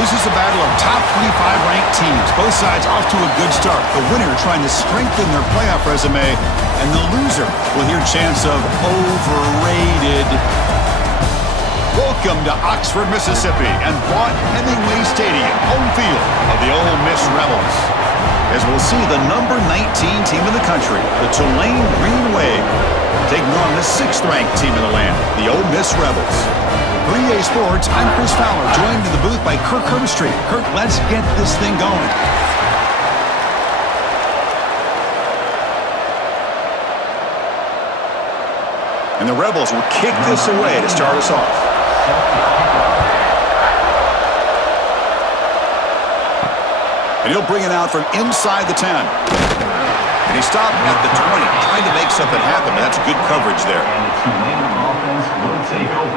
This is a battle of top 25 ranked teams. Both sides off to a good start. The winner trying to strengthen their playoff resume, and the loser will hear chants of overrated. Welcome to Oxford, Mississippi, and Vaught-Hemingway Stadium, home field of the Ole Miss Rebels. As we'll see the number 19 team in the country, the Tulane Green Wave, taking on the 6th-ranked team in the land, the Ole Miss Rebels. 3A Sports, I'm Chris Fowler, joined in the booth by Kirk Herbstreit. Kirk, let's get this thing going. And the Rebels will kick this away to start us off. And he'll bring it out from inside the 10. And he stopped at the 20, trying to make something happen, but that's good coverage there.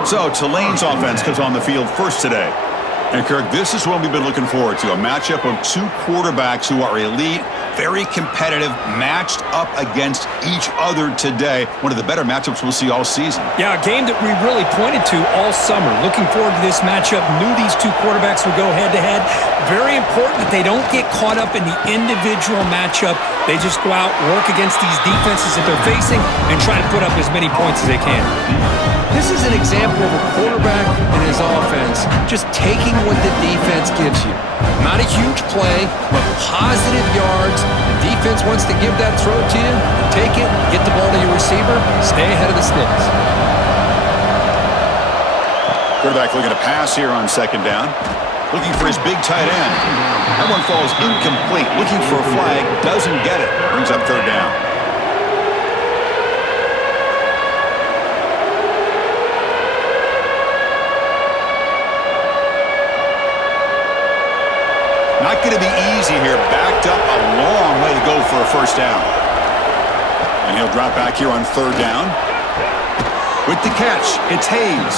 So Tulane's offense comes on the field first today. And Kirk, this is what we've been looking forward to, a matchup of two quarterbacks who are elite, very competitive, matched up against each other today. One of the better matchups we'll see all season. Yeah, a game that we really pointed to all summer. Looking forward to this matchup. Knew these two quarterbacks would go head-to-head. Very important that they don't get caught up in the individual matchup. They just go out, work against these defenses that they're facing, and try to put up as many points as they can. This is an example of a quarterback and his offense just taking what the defense gives you. Not a huge play, but positive yards. The defense wants to give that throw to you. Take it, get the ball to your receiver, stay ahead of the sticks. Quarterback looking to pass here on 2nd down. Looking for his big tight end. That one falls incomplete. Looking for a flag, doesn't get it. Brings up 3rd down. Not going to be easy here. Backed up a long way to go for a 1st down. And he'll drop back here on 3rd down. With the catch, it's Hayes.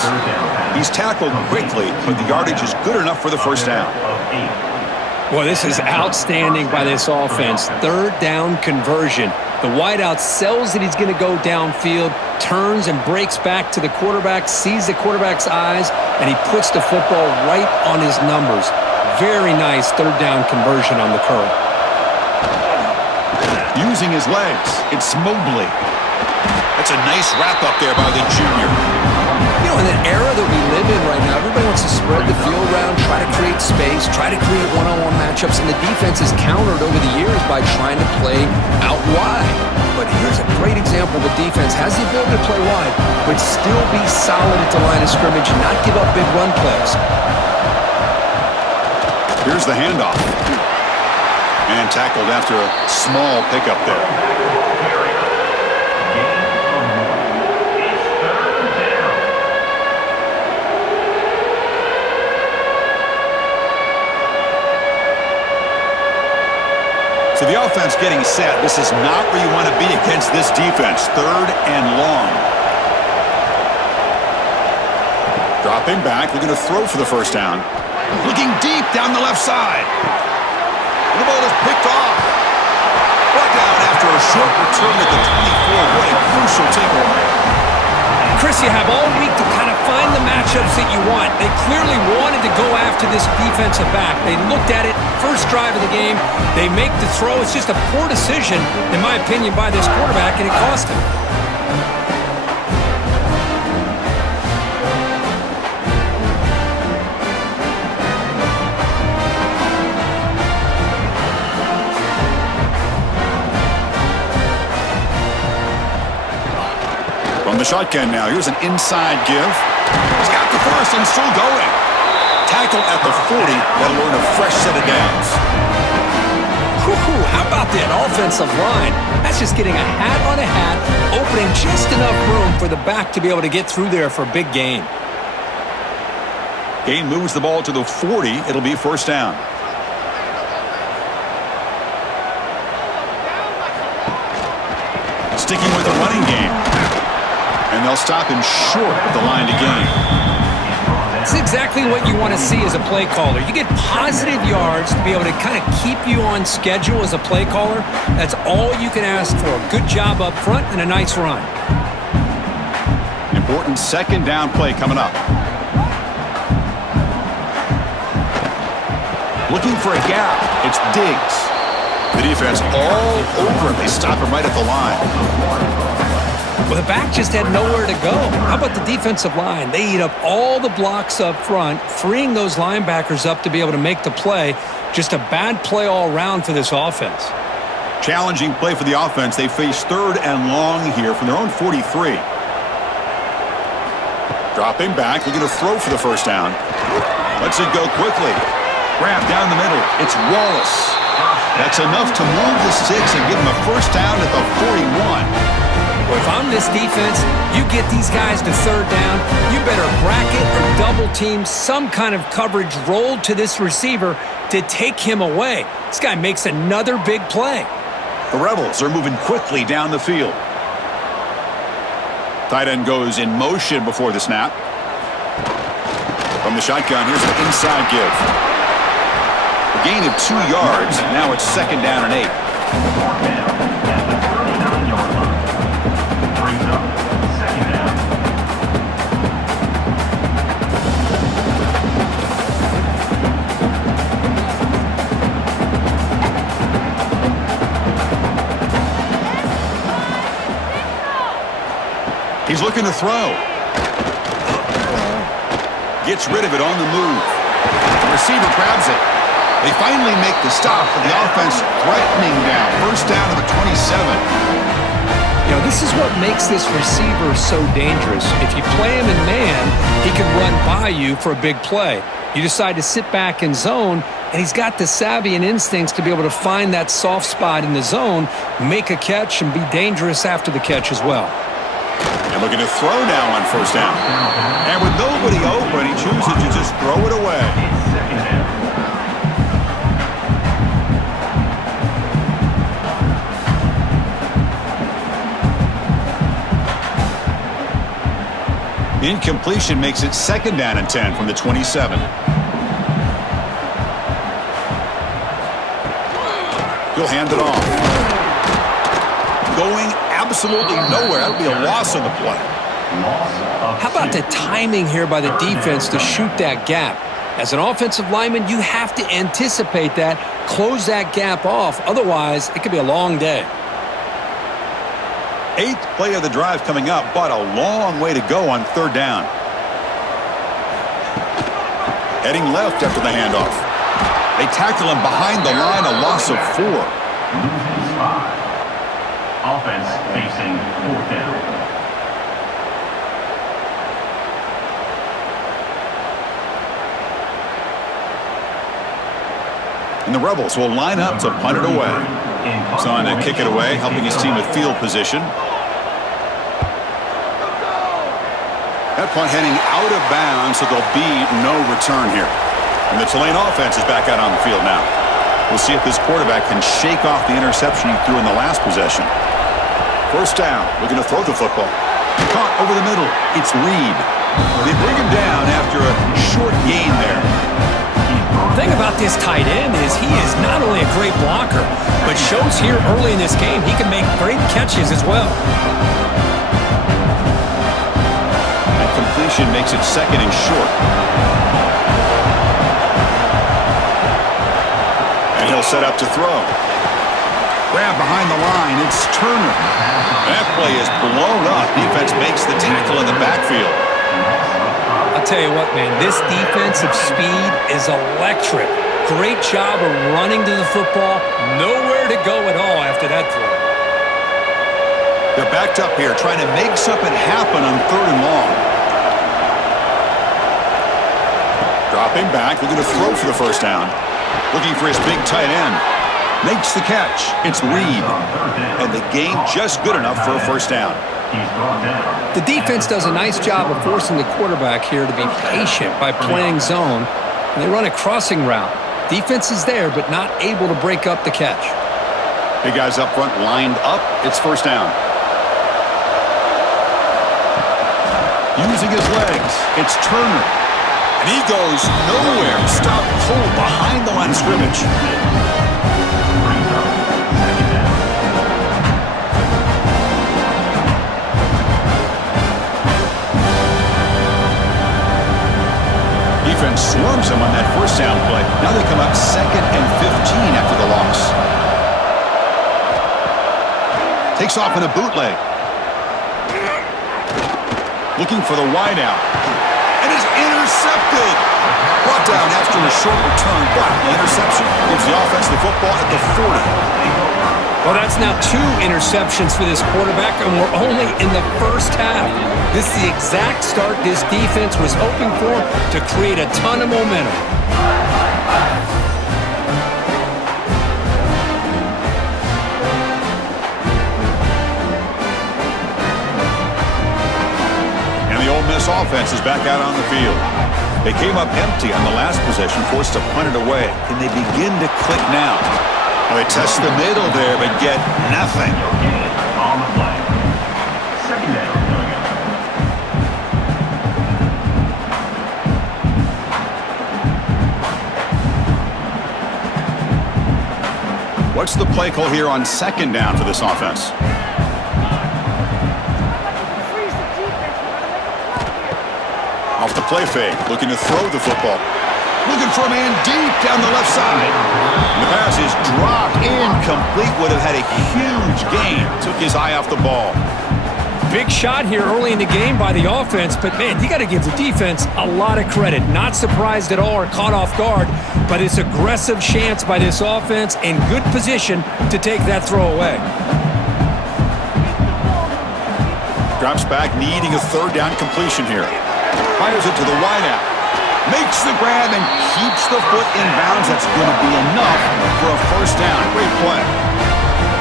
He's tackled quickly, but the yardage is good enough for the 1st down. Boy, this is outstanding by this offense. 3rd down conversion. The wideout sells that he's going to go downfield, turns and breaks back to the quarterback, sees the quarterback's eyes, and he puts the football right on his numbers. Very nice 3rd down conversion on the curl. Using his legs, it's Mobley. That's a nice wrap up there by the junior. You know, in an era that we live in right now, everybody wants to spread the field around, try to create space, try to create one-on-one matchups, and the defense is countered over the years by trying to play out wide. But here's a great example of a defense has the ability to play wide, but still be solid at the line of scrimmage and not give up big run plays. Here's the handoff. And tackled after a small pickup there. So the offense getting set. This is not where you want to be against this defense. 3rd and long. Dropping back, looking to throw for the 1st down. Looking deep down the left side. And the ball is picked off. Brought down after a short return at the 24. What a crucial takeaway. Chris, you have all week to kind of find the matchups that you want. They clearly wanted to go after this defensive back. They looked at it, first drive of the game. They make the throw. It's just a poor decision, in my opinion, by this quarterback, and it cost him. From the shotgun now, here's an inside give. He's got the first and still going. Tackled at the 40, that'll earn a fresh set of downs. How about that offensive line? That's just getting a hat on a hat, opening just enough room for the back to be able to get through there for a big gain. Gain moves the ball to the 40. It'll be 1st down. Sticking with the running game. And they'll stop him short of the line to gain. That's exactly what you want to see as a play caller. You get positive yards to be able to kind of keep you on schedule as a play caller. That's all you can ask for. Good job up front and a nice run. Important 2nd down play coming up. Looking for a gap. It's Diggs. The defense all over him. They stop him right at the line. Well, the back just had nowhere to go. How about the defensive line? They eat up all the blocks up front, freeing those linebackers up to be able to make the play. Just a bad play all around for this offense. Challenging play for the offense. They face 3rd and long here from their own 43. Dropping back. Looking to throw for the first down. Lets it go quickly. Grab down the middle. It's Wallace. That's enough to move the sticks and give him a first down at the 41. Well, if I'm this defense, you get these guys to 3rd down, you better bracket or double team some kind of coverage rolled to this receiver to take him away. This guy makes another big play. The Rebels are moving quickly down the field. Tight end goes in motion before the snap. From the shotgun, here's an inside give. A gain of 2 yards. Now it's 2nd down and 8. He's looking to throw. Gets rid of it on the move. The receiver grabs it. They finally make the stop, but the offense threatening down. First down to the 27. You know, this is what makes this receiver so dangerous. If you play him in man, he can run by you for a big play. You decide to sit back in zone, and he's got the savvy and instincts to be able to find that soft spot in the zone, make a catch, and be dangerous after the catch as well. And looking to throw now on first down. And with nobody open, he chooses to just throw it away. Incompletion makes it 2nd down and 10 from the 27. He'll hand it off. Going absolutely nowhere. That would be a loss on the play. How about the timing here by the defense to shoot that gap? As an offensive lineman, you have to anticipate that, close that gap off. Otherwise, it could be a long day. 8th play of the drive coming up, but a long way to go on 3rd down. Heading left after the handoff. They tackle him behind the line, a loss of 4. Offense facing 4th down. And the Rebels will line up to punt it away. Son to kick it away, helping his team with field position. That punt heading out of bounds, so there'll be no return here. And the Tulane offense is back out on the field now. We'll see if this quarterback can shake off the interception he threw in the last possession. First down, looking to throw the football. Caught over the middle. It's Reed. They bring him down after a short gain there. The thing about this tight end is he is not only a great blocker, but shows here early in this game he can make great catches as well. And completion makes it 2nd and short. And he'll set up to throw. Grab behind the line. It's Turner. That play is blown up. Defense makes the tackle in the backfield. I'll tell you what, man, this defensive speed is electric. Great job of running to the football. Nowhere to go at all after that throw. They're backed up here trying to make something happen on 3rd and long. Dropping back, looking to throw for the first down. Looking for his big tight end. Makes the catch. It's Reed. And the gain just good enough for a first down. The defense does a nice job of forcing the quarterback here to be patient by playing zone. And they run a crossing route. Defense is there, but not able to break up the catch. Big guys up front lined up. It's first down. Using his legs. It's Turner. And he goes nowhere. Stopped cold behind the line of scrimmage. Defense swarms him on that first down play. Now they come up 2nd Takes off in a bootleg. Looking for the wideout. And is intercepted. Brought down after a short return. But the interception gives the offense the football at the 40. Well, that's now 2 interceptions for this quarterback, and we're only in the first half. This is the exact start this defense was hoping for to create a ton of momentum. And the Ole Miss offense is back out on the field. They came up empty on the last possession, forced to punt it away. Can they begin to click now? Well, they test the middle there, but get nothing. On the play. Second down. What's the play call here on second down for this offense? Off the play fake, looking to throw the football. Looking for a man deep down the left side. The pass is dropped, incomplete. Would have had a huge gain. Took his eye off the ball. Big shot here early in the game by the offense, but man, you got to give the defense a lot of credit. Not surprised at all or caught off guard, but it's aggressive chance by this offense in good position to take that throw away. Drops back, needing a third down completion here. Fires it to the wideout. Makes the grab and keeps the foot in bounds. That's going to be enough for a first down. Great play.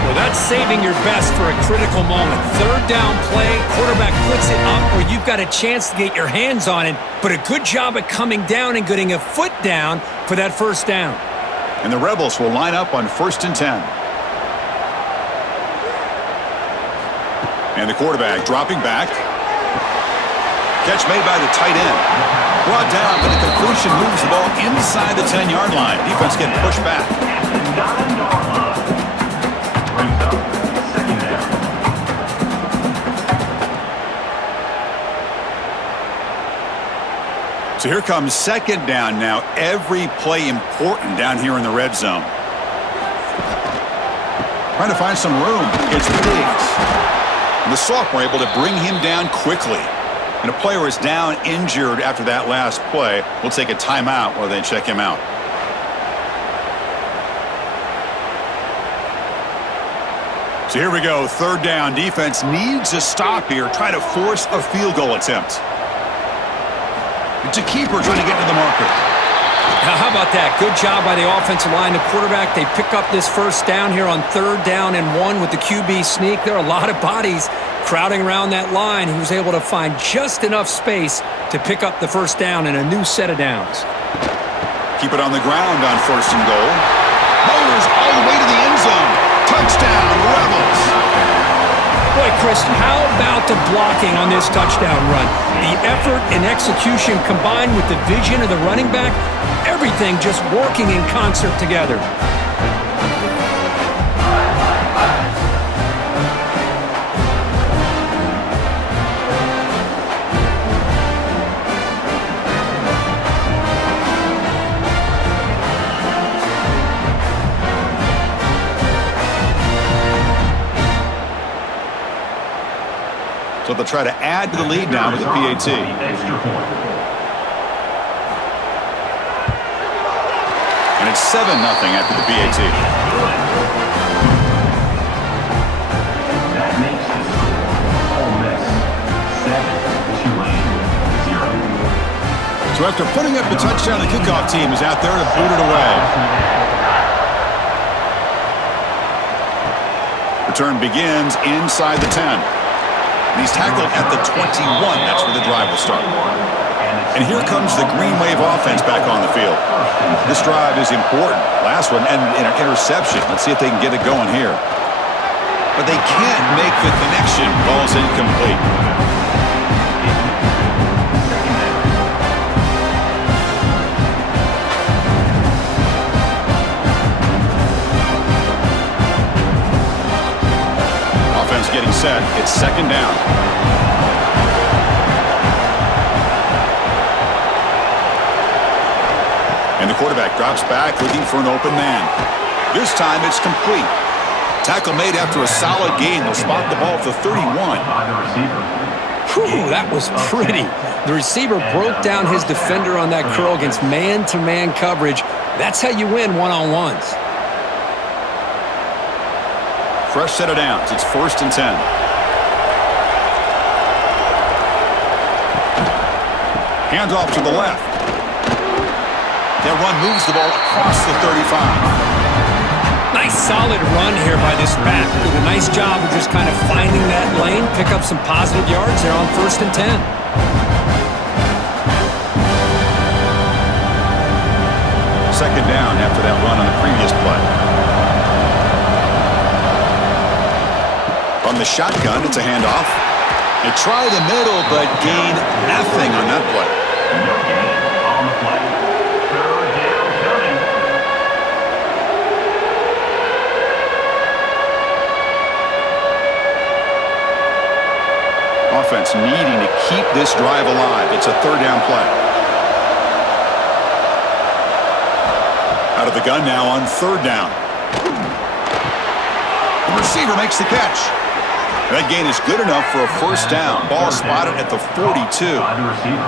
Well, that's saving your best for a critical moment. Third down play, quarterback puts it up where you've got a chance to get your hands on it, but a good job at coming down and getting a foot down for that first down. And the Rebels will line up on 1st and 10. And the quarterback dropping back. Catch made by the tight end. Brought down, but the completion moves the ball inside the 10-yard line. Defense getting pushed back. Brings up second down. So here comes second down now. Every play important down here in the red zone. Trying to find some room against Diggs. And the sophomore able to bring him down quickly. And a player is down injured after that last play. We'll take a timeout while they check him out. So here we go, third down. Defense needs a stop here. Try to force a field goal attempt. It's a keeper trying to get to the marker. Now, how about that? Good job by the offensive line. The quarterback, they pick up this first down here on 3rd down and 1 with the QB sneak. There are a lot of bodies crowding around that line. He was able to find just enough space to pick up the first down and a new set of downs. Keep it on the ground on 1st and goal. Motors all the way to the end zone. Touchdown, Rebels. Boy, Chris, how about the blocking on this touchdown run? The effort and execution combined with the vision of the running back, everything just working in concert together. So they'll try to add to the lead now with the PAT. Extra point. And it's 7-0 after the PAT. That makes the score Ole Miss 7, Tulane 0. So after putting up the touchdown, the kickoff team is out there to boot it away. Return begins inside the 10. He's tackled at the 21. That's where the drive will start. And here comes the Green Wave offense back on the field. This drive is important. Last one, and an interception. Let's see if they can get it going here. But they can't make the connection. Ball's incomplete. Getting set. It's 2nd down. And the quarterback drops back looking for an open man. This time it's complete. Tackle made after a solid gain. They'll spot the ball at the 31. By the receiver. Whew, that was pretty. The receiver broke down his defender on that curl against man-to-man coverage. That's how you win one-on-ones. Fresh set of downs. It's 1st and 10. Hands off to the left. That run moves the ball across the 35. Nice solid run here by this back. Did a nice job of just kind of finding that lane, pick up some positive yards there on 1st and 10. Second down after that run on the previous play. From the shotgun, it's a handoff. They try the middle, but gain nothing on that play. No gain on the play. 3rd down coming. Offense needing to keep this drive alive. It's a 3rd down play. Out of the gun now on 3rd down. The receiver makes the catch. That gain is good enough for a 1st down. Ball spotted at the 42. By the receiver.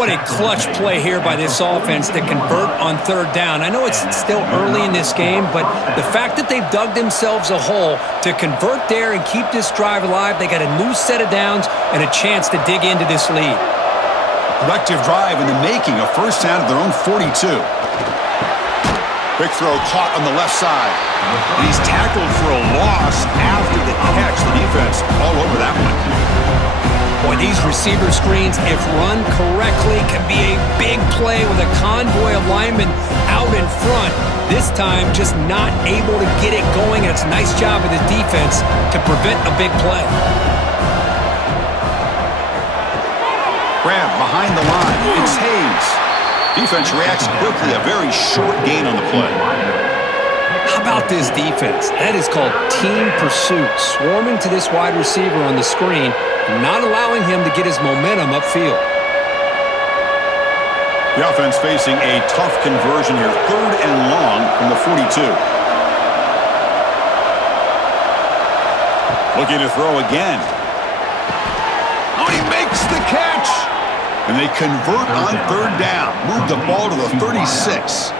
What a clutch play here by this offense to convert on 3rd down. I know it's still early in this game, but the fact that they've dug themselves a hole to convert there and keep this drive alive, they got a new set of downs and a chance to dig into this lead. Productive drive in the making, a 1st down at their own 42. Quick throw caught on the left side. And he's tackled for a loss after the catch. The defense all over that one. Boy, these receiver screens, if run correctly, can be a big play with a convoy of linemen out in front. This time, just not able to get it going. And it's a nice job of the defense to prevent a big play. Grab behind the line. It's Hayes. Defense reacts quickly. A very short gain on the play. How about this defense? That is called team pursuit. Swarming to this wide receiver on the screen, not allowing him to get his momentum upfield. The offense facing a tough conversion here. 3rd and long from the 42. Looking to throw again. Oh, he makes the catch! And they convert on 3rd down. Move the ball to the 36.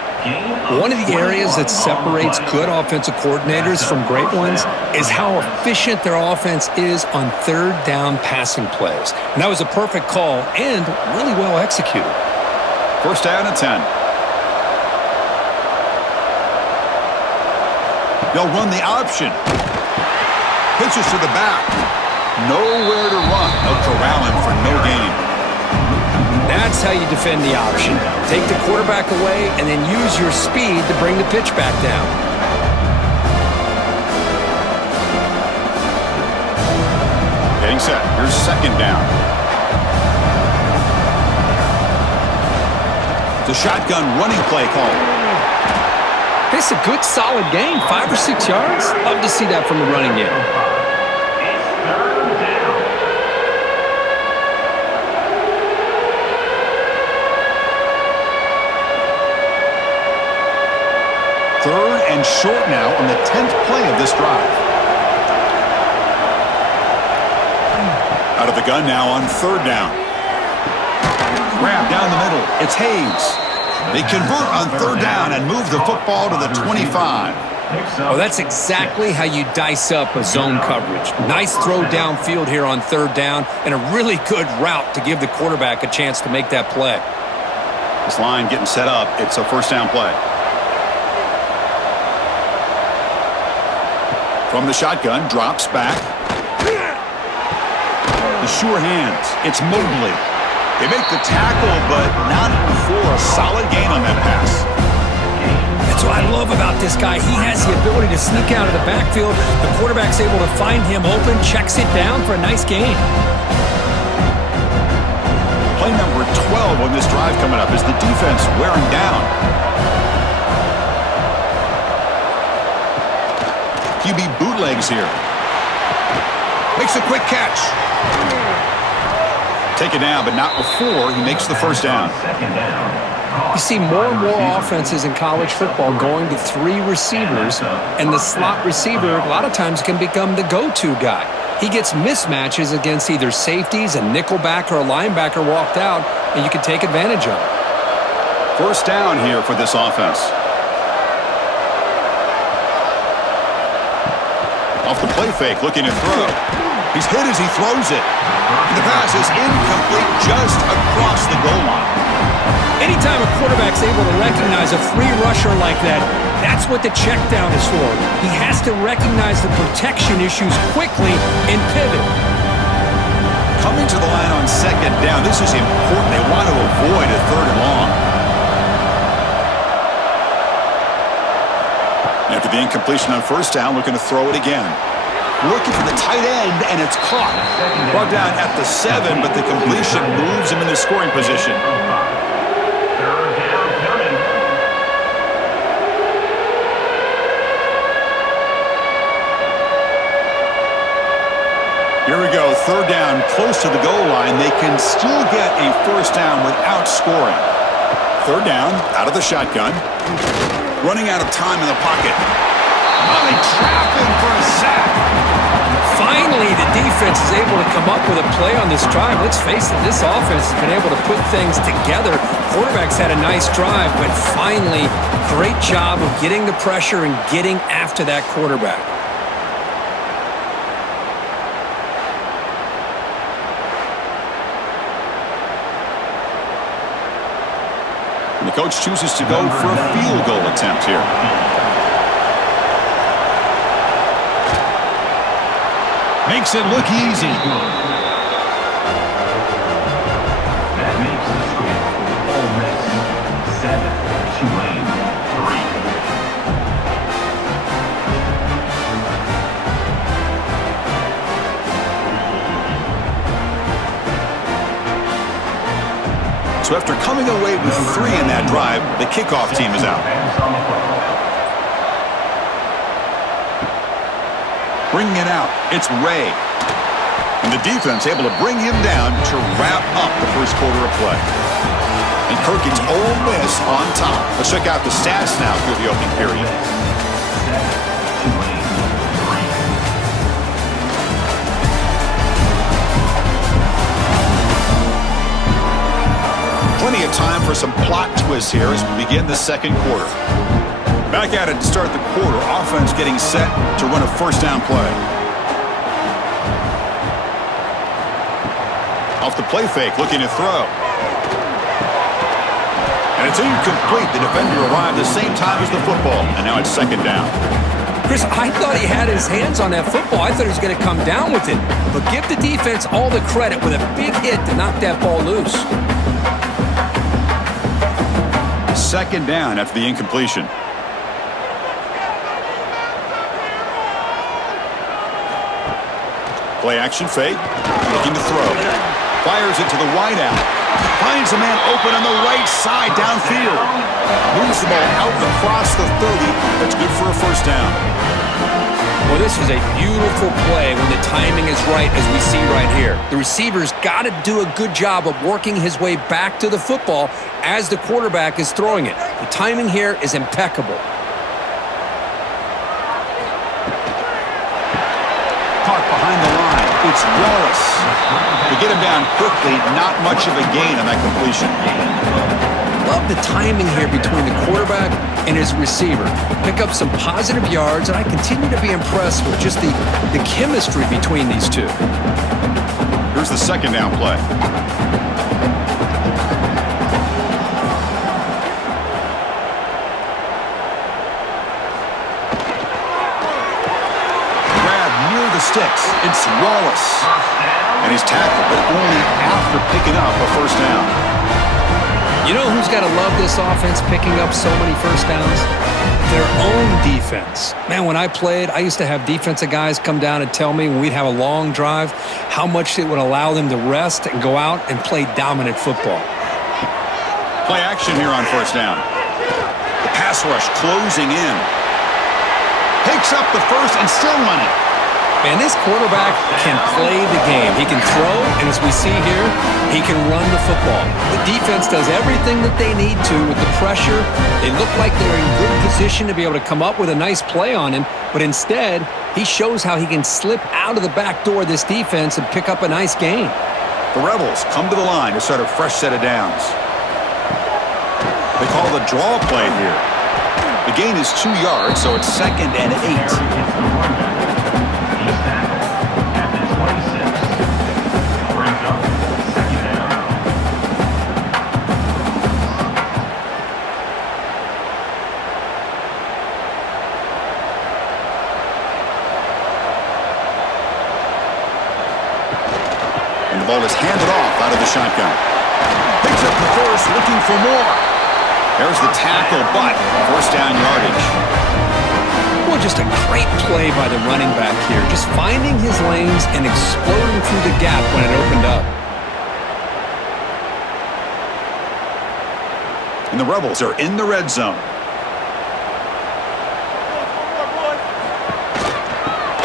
One of the areas that separates good offensive coordinators from great ones is how efficient their offense is on 3rd down passing plays. And that was a perfect call and really well executed. 1st down and 10. They'll run the option. Pitches to the back. Nowhere to run. They'll corral him for no gain. That's how you defend the option. Take the quarterback away and then use your speed to bring the pitch back down. Getting set. Here's 2nd down. The shotgun running play call. It's a good, solid gain. 5 or 6 yards. Love to see that from the running game. Third and short now on the 10th play of this drive. Out of the gun now on 3rd down. Grab down the middle. It's Hayes. They convert on 3rd down and move the football to the 25. Oh, that's exactly how you dice up a zone coverage. Nice throw downfield here on 3rd down and a really good route to give the quarterback a chance to make that play. This line getting set up. It's a 1st down play. From the shotgun, drops back. The sure hands. It's Mobley. They make the tackle, but not before a solid gain on that pass. That's what I love about this guy. He has the ability to sneak out of the backfield. The quarterback's able to find him open, checks it down for a nice gain. Play number 12 on this drive coming up is the defense wearing down. QB bootlegs here. Makes a quick catch. Take it down, but not before he makes the 1st down. 2nd down. You see more and more offenses in college football going to 3 receivers, and the slot receiver a lot of times can become the go-to guy. He gets mismatches against either safeties, a nickelback, or a linebacker walked out, and you can take advantage of it. First down here for this offense. Off the play fake, looking to throw. He's hit as he throws it. The pass is incomplete just across the goal line. Anytime a quarterback's able to recognize a free rusher like that, that's what the check down is for. He has to recognize the protection issues quickly and pivot. Coming to the line on second down, this is important. They want to avoid a third and long. After the incompletion on first down, looking to throw it again. Working for the tight end, and it's caught. Brought down at the 7, but the completion moves him into scoring position. Here we go, third down, close to the goal line. They can still get a first down without scoring. Third down, out of the shotgun. Running out of time in the pocket. Oh, they trap him for a sack. Finally, the defense is able to come up with a play on this drive. Let's face it, this offense has been able to put things together. Quarterback's had a nice drive, but finally, great job of getting the pressure and getting after that quarterback. And the coach chooses to go for a field goal attempt here. Makes it look easy. That makes the score Ole Miss 7, Tulane 3. So after coming away with 3 in that drive, the kickoff team is out. Bringing it out, it's Ray. And the defense able to bring him down to wrap up the first quarter of play. And Kirk, it's Ole Miss on top. Let's check out the stats now through the opening period. Plenty of time for some plot twists here as we begin the second quarter. Back at it to start the quarter. Offense getting set to run a first down play. Off the play fake, looking to throw. And it's incomplete. The defender arrived the same time as the football. And now it's second down. Chris, I thought he had his hands on that football. I thought he was going to come down with it. But give the defense all the credit with a big hit to knock that ball loose. Second down after the incompletion. Play action fake, looking to throw. Fires it to the wideout. Finds a man open on the right side downfield. Moves the ball out across the 30. That's good for a first down. Well, this is a beautiful play when the timing is right, as we see right here. The receiver's got to do a good job of working his way back to the football as the quarterback is throwing it. The timing here is impeccable. Caught behind the line. It's Wallace. To get him down quickly, not much of a gain on that completion. Love the timing here between the quarterback and his receiver. Pick up some positive yards, and I continue to be impressed with just the chemistry between these two. Here's the second down play. Grab near the sticks. It's Wallace. And he's tackled, but only after picking up a first down. You know who's got to love this offense picking up so many first downs? Their own defense. Man, when I played, I used to have defensive guys come down and tell me when we'd have a long drive how much it would allow them to rest and go out and play dominant football. Play action here on first down. The pass rush closing in. Takes up the first and still running. Man, this quarterback can play the game. He can throw, and as we see here, he can run the football. The defense does everything that they need to with the pressure. They look like they're in good position to be able to come up with a nice play on him, but instead, he shows how he can slip out of the back door of this defense and pick up a nice gain. The Rebels come to the line to start a fresh set of downs. They call the draw play here. The gain is 2 yards, so it's 2nd and 8. And the ball is handed off out of the shotgun. Picks up the first, looking for more. There's the tackle, but first down yardage. Well, just a great play by the running back here. Just finding his lanes and exploding through the gap when it opened up. And the Rebels are in the red zone.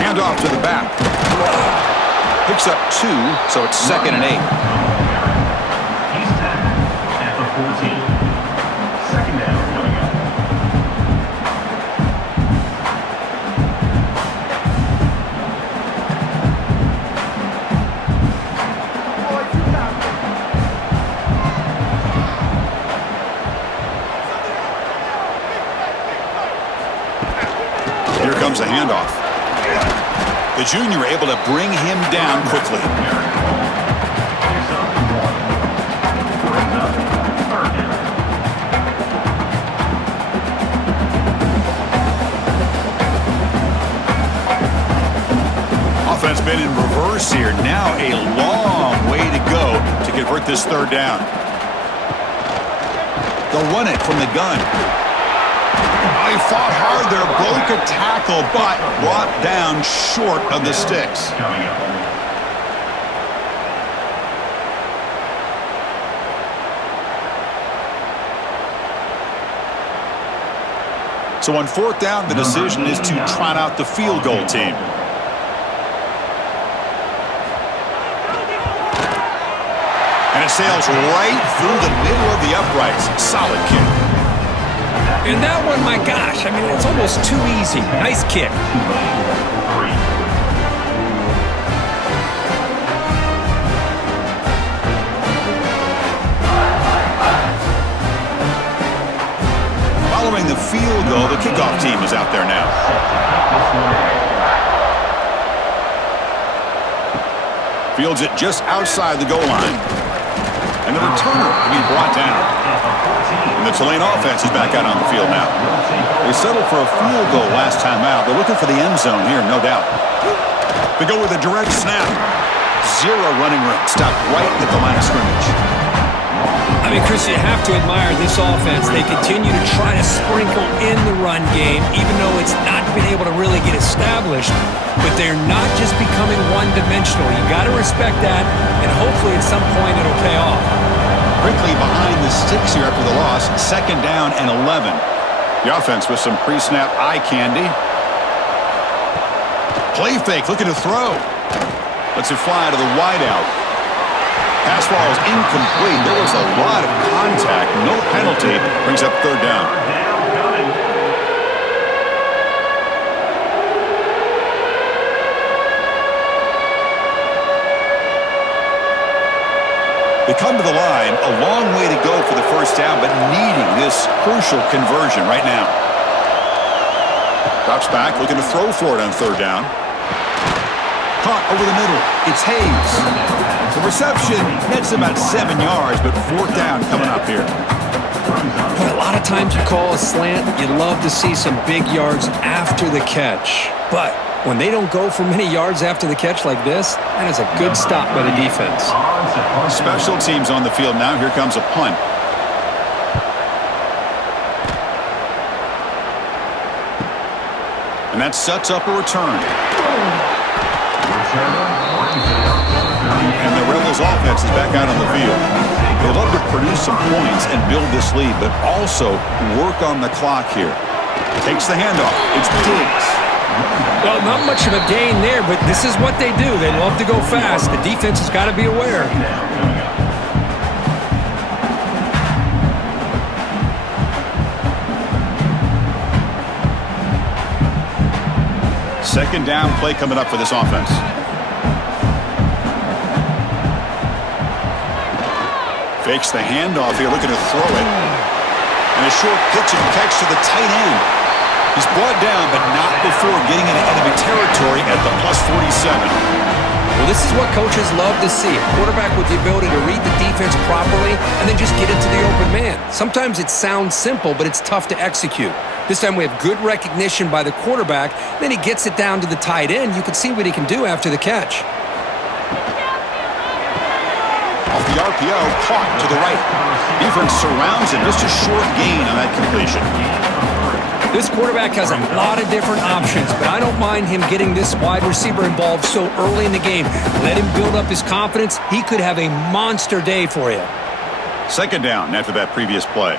Hand off to the back. Picks up 2, so it's 2nd and 8. He's tackled at the 14. 2nd down coming up. Here comes a handoff. The junior able to bring him down quickly. Offense been in reverse here. Now a long way to go to convert this 3rd down. They'll run it from the gun. He fought hard there, broke a tackle, but brought down short of the sticks. So on 4th down, the decision is to trot out the field goal team. And it sails right through the middle of the uprights. Solid kick. And that one, my gosh, I mean, it's almost too easy. Nice kick. Following the field goal, the kickoff team is out there now. Fields it just outside the goal line. And the returner will be brought down. And the Tulane offense is back out on the field now. They settled for a field goal last time out. They're looking for the end zone here, no doubt. They go with a direct snap. 0 running room. Stopped right at the line of scrimmage. I mean, Chris, you have to admire this offense. They continue to try to sprinkle in the run game, even though it's not been able to really get established. But they're not just becoming one-dimensional. You got to respect that, and hopefully at some point it'll pay off. Quickly behind the sticks here after the loss. 2nd down and 11. The offense with some pre-snap eye candy. Play fake, looking to throw. Lets it fly to the wideout. Pass ball is incomplete. There was a lot of contact. No penalty. Brings up 3rd down. They come to the line, a long way to go for the first down, but needing this crucial conversion right now. Drops back, looking to throw for it on 3rd down. Caught over the middle. It's Hayes. The reception nets about 7 yards, but 4th down coming up here. A lot of times you call a slant, you love to see some big yards after the catch. But when they don't go for many yards after the catch like this, that is a good stop by the defense. Special teams on the field now. Here comes a punt. And that sets up a return. And the Rebels offense is back out on the field. They love to produce some points and build this lead, but also work on the clock here. Takes the handoff. It's Diggs. Well, not much of a gain there, but this is what they do. They love to go fast. The defense has got to be aware. Second down play coming up for this offense. Fakes the handoff here, looking to throw it. And a short pitch and catch to the tight end. He's brought down, but not before getting into enemy territory at the +47. Well, this is what coaches love to see. A quarterback with the ability to read the defense properly and then just get into the open man. Sometimes it sounds simple, but it's tough to execute. This time we have good recognition by the quarterback. Then he gets it down to the tight end. You can see what he can do after the catch. Off the RPO, caught to the right. Defense surrounds him. Just a short gain on that completion. This quarterback has a lot of different options, but I don't mind him getting this wide receiver involved so early in the game. Let him build up his confidence. He could have a monster day for you. Second down after that previous play.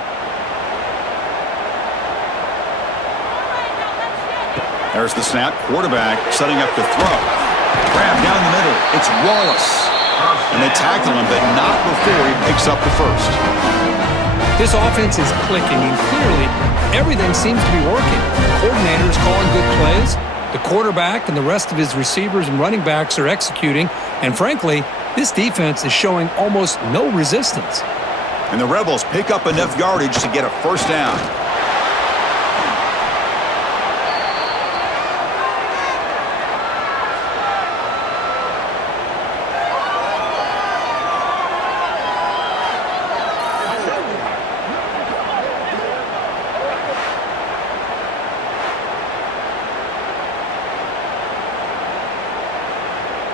There's the snap. Quarterback setting up to throw. Grab down the middle. It's Wallace. And they tackle him, but not before he picks up the first. This offense is clicking, and clearly everything seems to be working. The coordinator is calling good plays. The quarterback and the rest of his receivers and running backs are executing. And frankly, this defense is showing almost no resistance. And the Rebels pick up enough yardage to get a first down.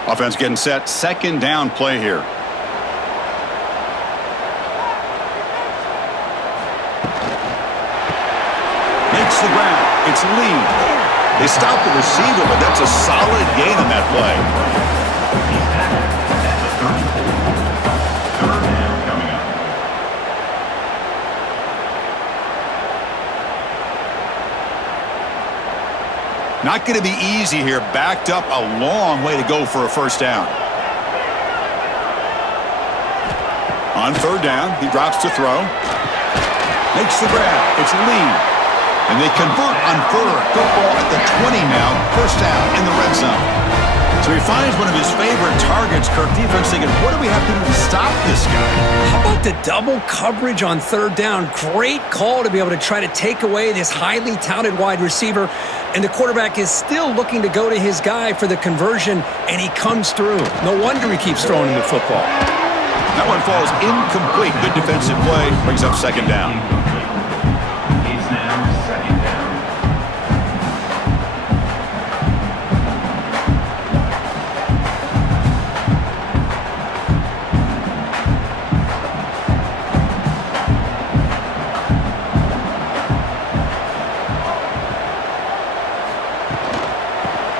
Offense getting set. Second down play here. Makes the ground. It's Lee. They stop the receiver, but that's a solid gain on that play. Third down coming up. Not going to be easy here. Backed up a long way to go for a first down. On third down, he drops to throw. Makes the grab. It's Lee. And they convert on third. Football at the 20 now. First down in the red zone. So he finds one of his favorite targets. Kirk defense thinking, what do we have to do to stop this guy? How about the double coverage on third down? Great call to be able to try to take away this highly touted wide receiver. And the quarterback is still looking to go to his guy for the conversion, and he comes through. No wonder he keeps throwing him the football. That one falls incomplete. Good defensive play. Brings up second down. It's now second down.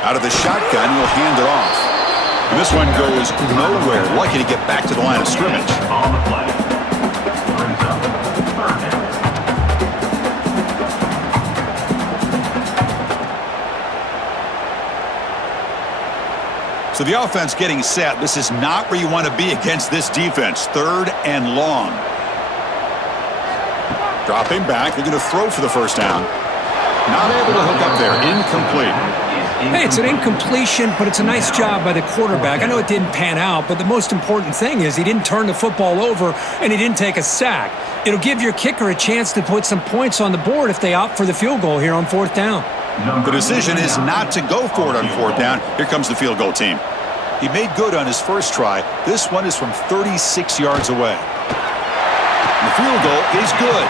Out of the shotgun, he'll hand it off. And this one goes nowhere. Lucky to get back to the line of scrimmage. On the play. Brings up third down. So the offense getting set. This is not where you want to be against this defense. Third and long. Dropping back. They're going to throw for the first down. Not able to hook up there. Incomplete. Hey, it's an incompletion, but it's a nice job by the quarterback. I know it didn't pan out, but the most important thing is he didn't turn the football over and he didn't take a sack. It'll give your kicker a chance to put some points on the board if they opt for the field goal here on fourth down. The decision is not to go for it on fourth down. Here comes the field goal team. He made good on his first try. This one is from 36 yards away. The field goal is good.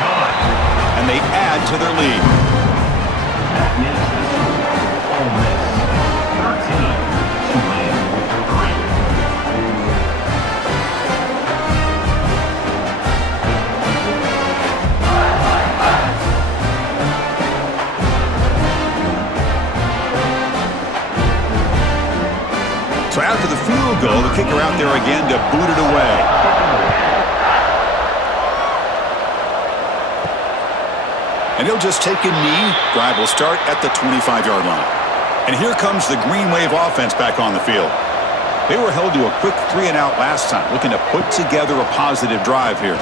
And they add to their lead. That is the score. Ole Miss 13, Tulane 3. So after the field goal, the kicker out there again to boot it away. And he'll just take a knee. Drive will start at the 25-yard line. And here comes the Green Wave offense back on the field. They were held to a quick 3-and-out last time, looking to put together a positive drive here.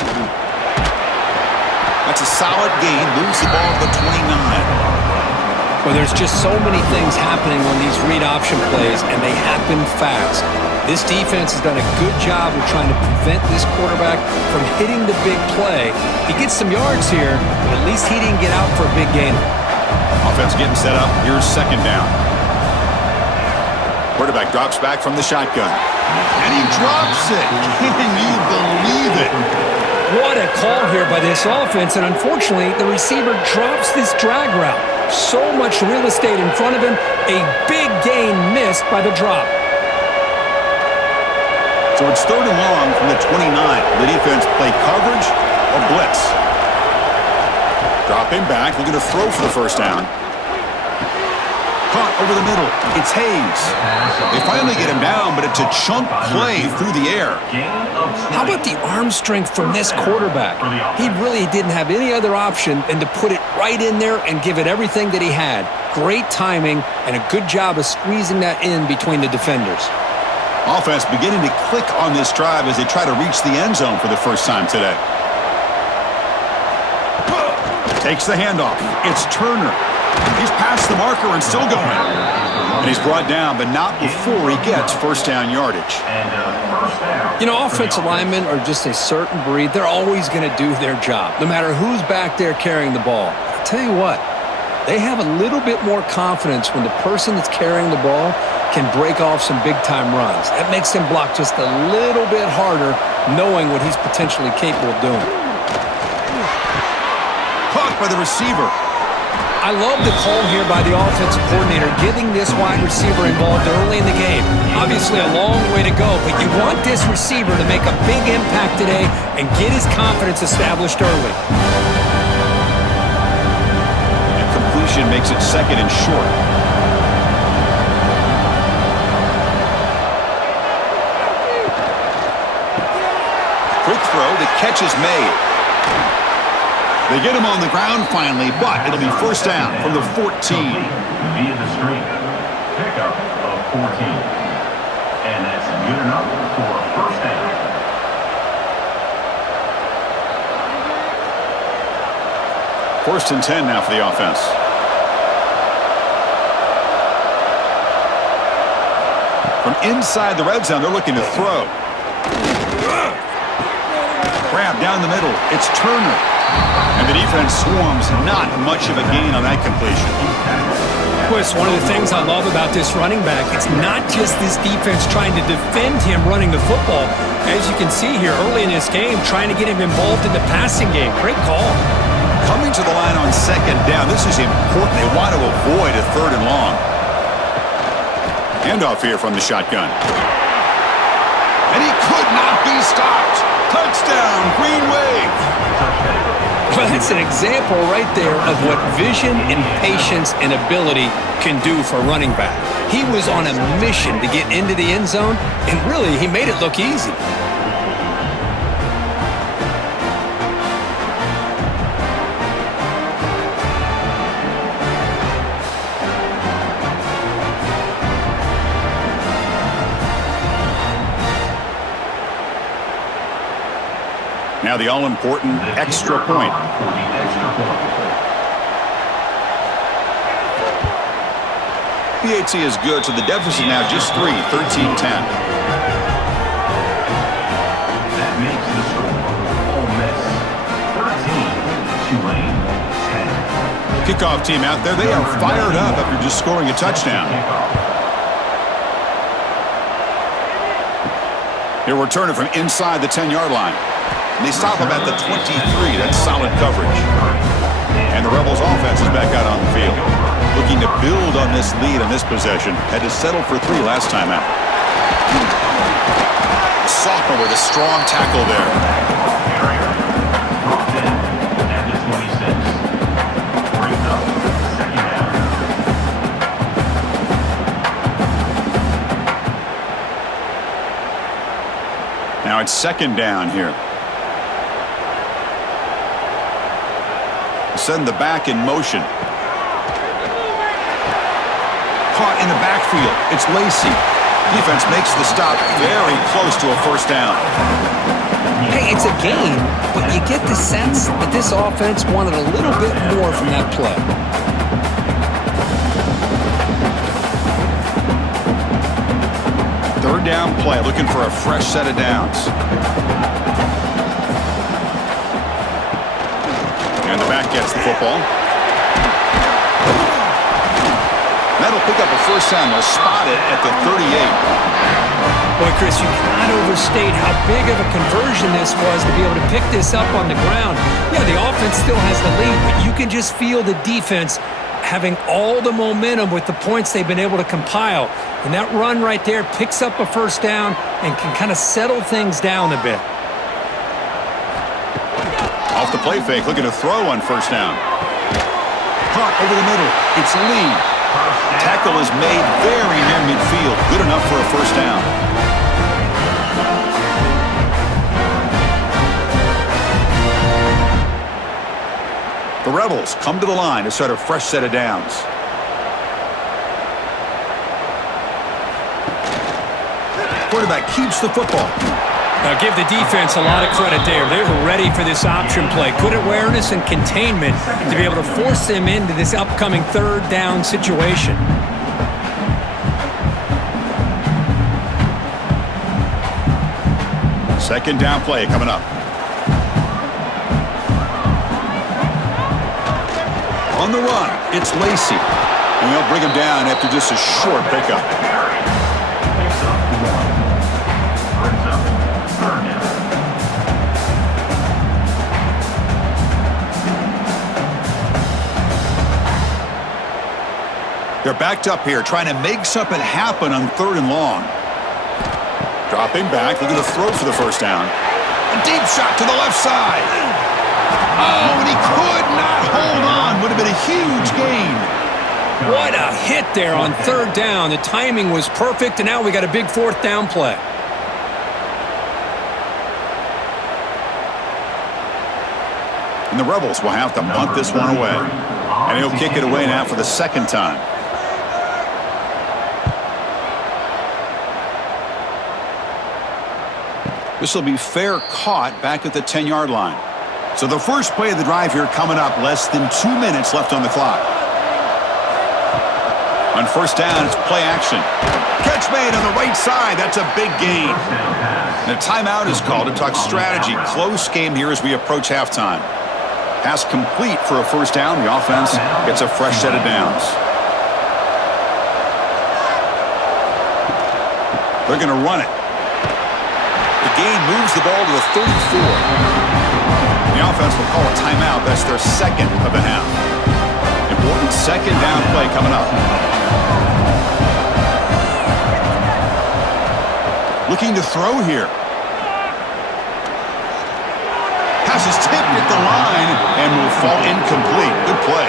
That's a solid gain. Moves the ball to the 29. Well, there's just so many things happening on these read option plays, and they happen fast. This defense has done a good job of trying to prevent this quarterback from hitting the big play. He gets some yards here, but at least he didn't get out for a big gain. Offense getting set up. Here's second down. Quarterback drops back from the shotgun. And he drops it. Can you believe it? What a call here by this offense, and unfortunately, the receiver drops this drag route. So much real estate in front of him, a big gain missed by the drop. So it's 3rd and long from the 29. The defense play coverage or blitz. Dropping back, looking to throw for the first down. Caught over the middle. It's Hayes. They finally get him down, but it's a chunk play through the air. How about the arm strength from this quarterback? He really didn't have any other option than to put it right in there and give it everything that he had. Great timing and a good job of squeezing that in between the defenders. Offense beginning to click on this drive as they try to reach the end zone for the first time today. Takes the handoff. It's Turner. He's past the marker and still going. And he's brought down, but not before he gets first down yardage. You know, offensive linemen are just a certain breed. They're always going to do their job, no matter who's back there carrying the ball. I'll tell you what, they have a little bit more confidence when the person that's carrying the ball can break off some big-time runs. That makes them block just a little bit harder, knowing what he's potentially capable of doing. Caught by the receiver. I love the call here by the offensive coordinator, getting this wide receiver involved early in the game. Obviously a long way to go, but you want this receiver to make a big impact today and get his confidence established early. And completion makes it 2nd and short. Quick throw, the catch is made. They get him on the ground finally, but it'll be first down from the 14. Via the screen. Pickup of 14. And that's good enough for a first down. First and 10 now for the offense. From inside the red zone, they're looking to throw. Grab down the middle. It's Turner. And the defense swarms, not much of a gain on that completion. Chris, one of the things I love about this running back, it's not just this defense trying to defend him running the football. As you can see here early in this game, trying to get him involved in the passing game. Great call. Coming to the line on second down, this is important. They want to avoid a 3rd and long. Handoff here from the shotgun. And he could not be stopped. Touchdown, Green Wave. Well, that's an example right there of what vision and patience and ability can do for a running back. He was on a mission to get into the end zone, and really, he made it look easy. Now the all-important extra point. PAT is good, so the deficit now just 3, 13-10. That makes the score Ole Miss 13, Tulane 10. Kickoff team out there, they are fired up after just scoring a touchdown. Here we're turning from inside the 10-yard line. And they stop him at the 23. That's solid coverage. And the Rebels offense is back out on the field, looking to build on this lead on this possession. Had to settle for 3 last time out. Sophomore with a strong tackle there. Dropped in at the 26. Brings up second down. Now it's second down here. Send the back in motion. caught in the backfield. It's Lacey. Defense makes the stop very close to a first down. Hey, it's a game, but you get the sense that this offense wanted a little bit more from that play. Third down play, looking for a fresh set of downs. And the back gets the football. That'll pick up a first down. They'll spot it at the 38. Boy, Chris, you cannot overstate how big of a conversion this was to be able to pick this up on the ground. Yeah, the offense still has the lead, but you can just feel the defense having all the momentum with the points they've been able to compile. And that run right there picks up a first down and can kind of settle things down a bit. Off the play fake, looking to throw on first down. Caught over the middle. It's Lee. Tackle is made very near midfield. Good enough for a first down. The Rebels come to the line to start a fresh set of downs. Quarterback keeps the football. Now give the defense a lot of credit there. They were ready for this option play. Good awareness and containment to be able to force them into this upcoming third down situation. Second down play coming up. On the run, it's Lacey. And they'll bring him down after just a short pickup. They're backed up here, trying to make something happen on third and long. Dropping back, looking to throw for the first down. A deep shot to the left side. Oh, and he could not hold on. Would have been a huge gain. What a hit there on third down. The timing was perfect, and now we got a big fourth down play. And the Rebels will have to punt this one away. And he'll kick it away now for the second time. This will be fair caught back at the 10-yard line. So the first play of the drive here coming up, less than 2 minutes left on the clock. On first down, it's play action. Catch made on the right side. That's a big gain. And a timeout is called to talk strategy. Close game here as we approach halftime. Pass complete for a first down. The offense gets a fresh set of downs. They're going to run it. The gain moves the ball to the 34. The offense will call a timeout. That's their second of the half. Important second down play coming up. Looking to throw here. Pass is tipped at the line and will fall incomplete. Good play.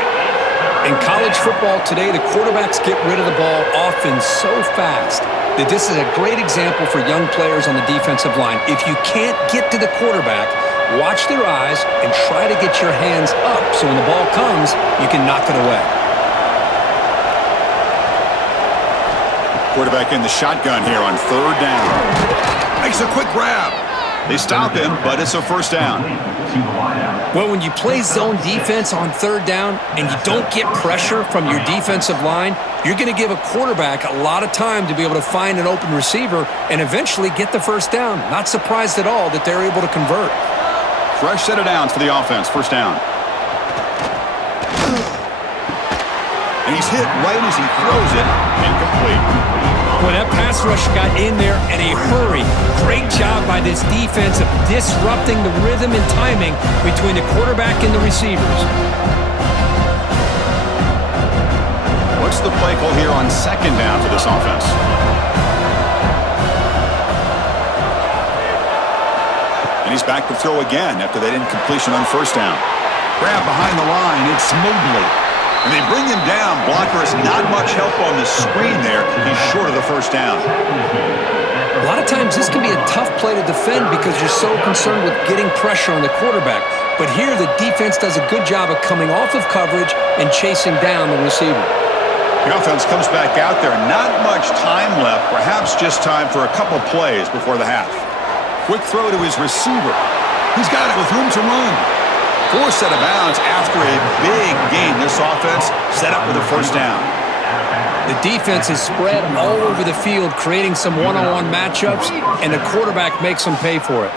In college football today, the quarterbacks get rid of the ball often so fast that this is a great example for young players on the defensive line. If you can't get to the quarterback, watch their eyes and try to get your hands up so when the ball comes, you can knock it away. Quarterback in the shotgun here on third down. Makes a quick grab. They stop him, but it's a first down. Well, when you play zone defense on third down and you don't get pressure from your defensive line, you're going to give a quarterback a lot of time to be able to find an open receiver and eventually get the first down. Not surprised at all that they're able to convert. Fresh set of downs for the offense. First down. And he's hit right as he throws it. Incomplete. Well, that pass rush got in there in a hurry. Great job by this defense of disrupting the rhythm and timing between the quarterback and the receivers. What's the play call here on second down for this offense? And he's back to throw again after that incompletion on first down. Grab behind the line. It's Mobley. And they bring him down. Blocker has not much help on the screen there. He's short of the first down. A lot of times this can be a tough play to defend because you're so concerned with getting pressure on the quarterback. But here the defense does a good job of coming off of coverage and chasing down the receiver. The offense comes back out there. Not much time left. Perhaps just time for a couple plays before the half. Quick throw to his receiver. He's got it with room to run. Forced out of bounds after a big gain. This offense set up with a first down. The defense is spread all over the field, creating some one-on-one matchups, and the quarterback makes them pay for it.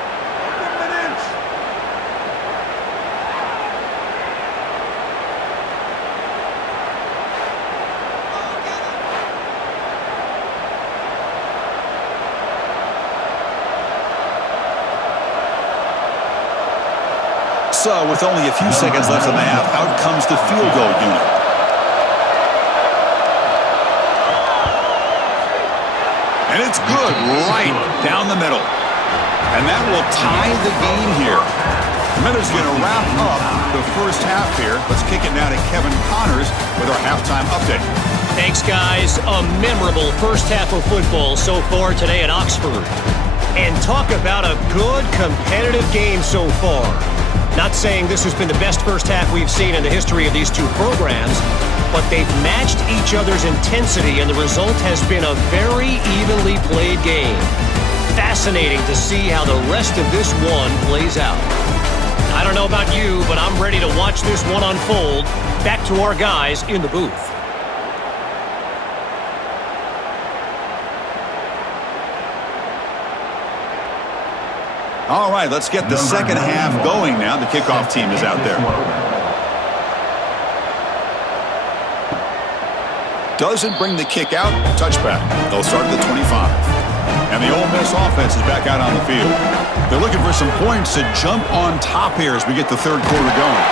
So, with only a few seconds left in the half, out comes the field goal unit. And it's good right down the middle. And that will tie the game here. Miller's going to wrap up the first half here. Let's kick it now to Kevin Connors with our halftime update. Thanks, guys. A memorable first half of football so far today in Oxford. And talk about a good competitive game so far. Not saying this has been the best first half we've seen in the history of these two programs, but they've matched each other's intensity, and the result has been a very evenly played game. Fascinating to see how the rest of this one plays out. I don't know about you, but I'm ready to watch this one unfold. Back to our guys in the booth. All right, let's get the second half going now. The kickoff team is out there. Doesn't bring the kick out. Touchback. They'll start at the 25. And the Ole Miss offense is back out on the field. They're looking for some points to jump on top here as we get the third quarter going.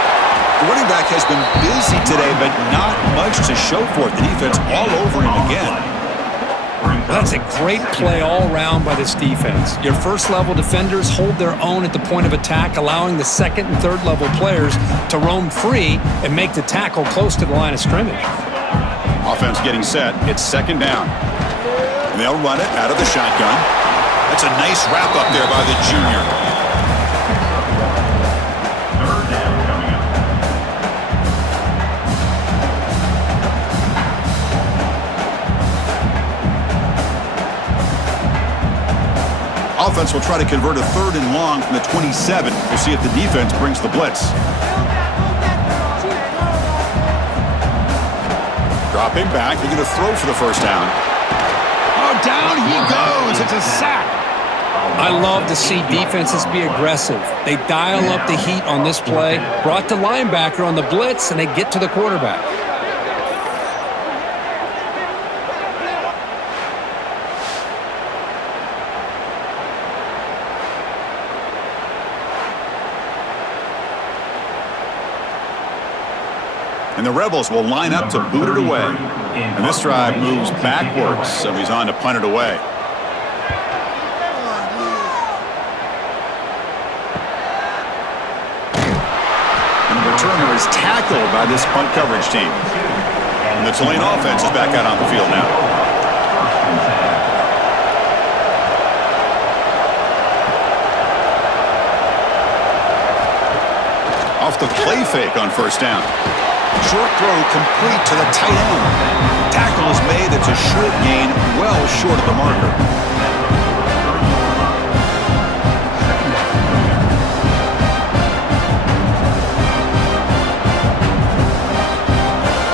The running back has been busy today, but not much to show for it. The defense all over him again. That's a great play all around by this defense. Your first-level defenders hold their own at the point of attack, allowing the second and third-level players to roam free and make the tackle close to the line of scrimmage. Offense getting set. It's second down. And they'll run it out of the shotgun. That's a nice wrap-up there by the junior. Third down coming up. Offense will try to convert a third and long from the 27. We'll see if the defense brings the blitz. Dropping back. They're going to throw for the first down. Oh, down he goes. It's a sack. I love to see defenses be aggressive. They dial up the heat on this play, brought the linebacker on the blitz, and they get to the quarterback. And the Rebels will line up to boot it away. And this drive moves backwards, so he's on to punt it away. And the returner is tackled by this punt coverage team. And the Tulane offense is back out on the field now. Off the play fake on first down. Short throw complete to the tight end. Tackle is made. It's a short gain, well short of the marker.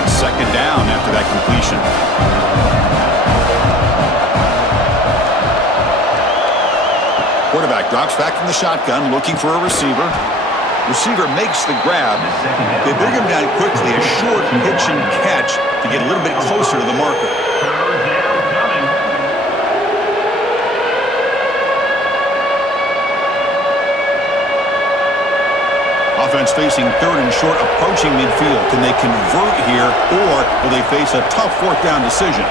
Second down after that completion. Quarterback drops back from the shotgun, looking for a receiver. Receiver makes the grab. They bring him down quickly, a short pitch and catch to get a little bit closer to the marker. Third down coming. Offense facing third and short, approaching midfield. Can they convert here, or will they face a tough fourth down decision?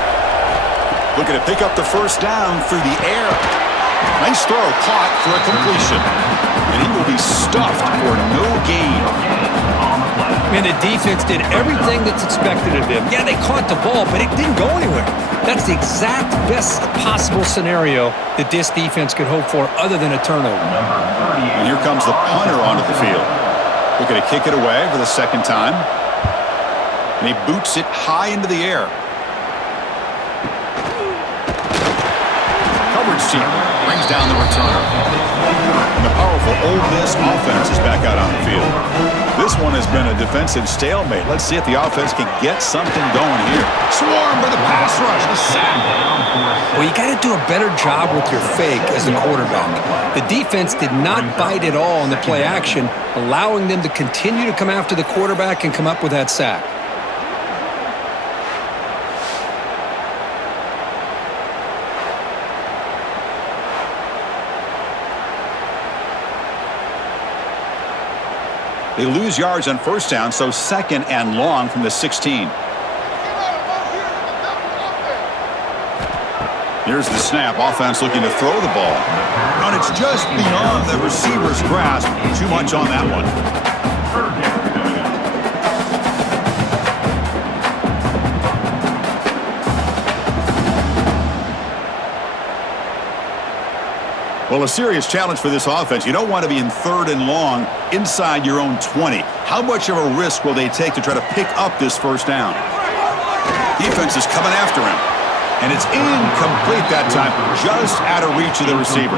Looking to pick up the first down through the air. Nice throw, caught for a completion. And he will be stuffed for no gain. Man, the defense did everything that's expected of them. Yeah, they caught the ball, but it didn't go anywhere. That's the exact best possible scenario that this defense could hope for other than a turnover. And here comes the punter onto the field. Looking to kick it away for the second time. And he boots it high into the air. coverage team brings down the returner. And the powerful Ole Miss offense is back out on the field. This one has been a defensive stalemate. Let's see if the offense can get something going here. Swarm for the pass rush. The sack. Well, you got to do a better job with your fake as the quarterback. The defense did not bite at all on the play action, allowing them to continue to come after the quarterback and come up with that sack. They lose yards on first down, so second and long from the 16. Here's the snap. Offense looking to throw the ball. And it's just beyond the receiver's grasp. Too much on that one. Well, a serious challenge for this offense. You don't want to be in third and long inside your own 20. How much of a risk will they take to try to pick up this first down? Defense is coming after him. And it's incomplete that time, just out of reach of the receiver.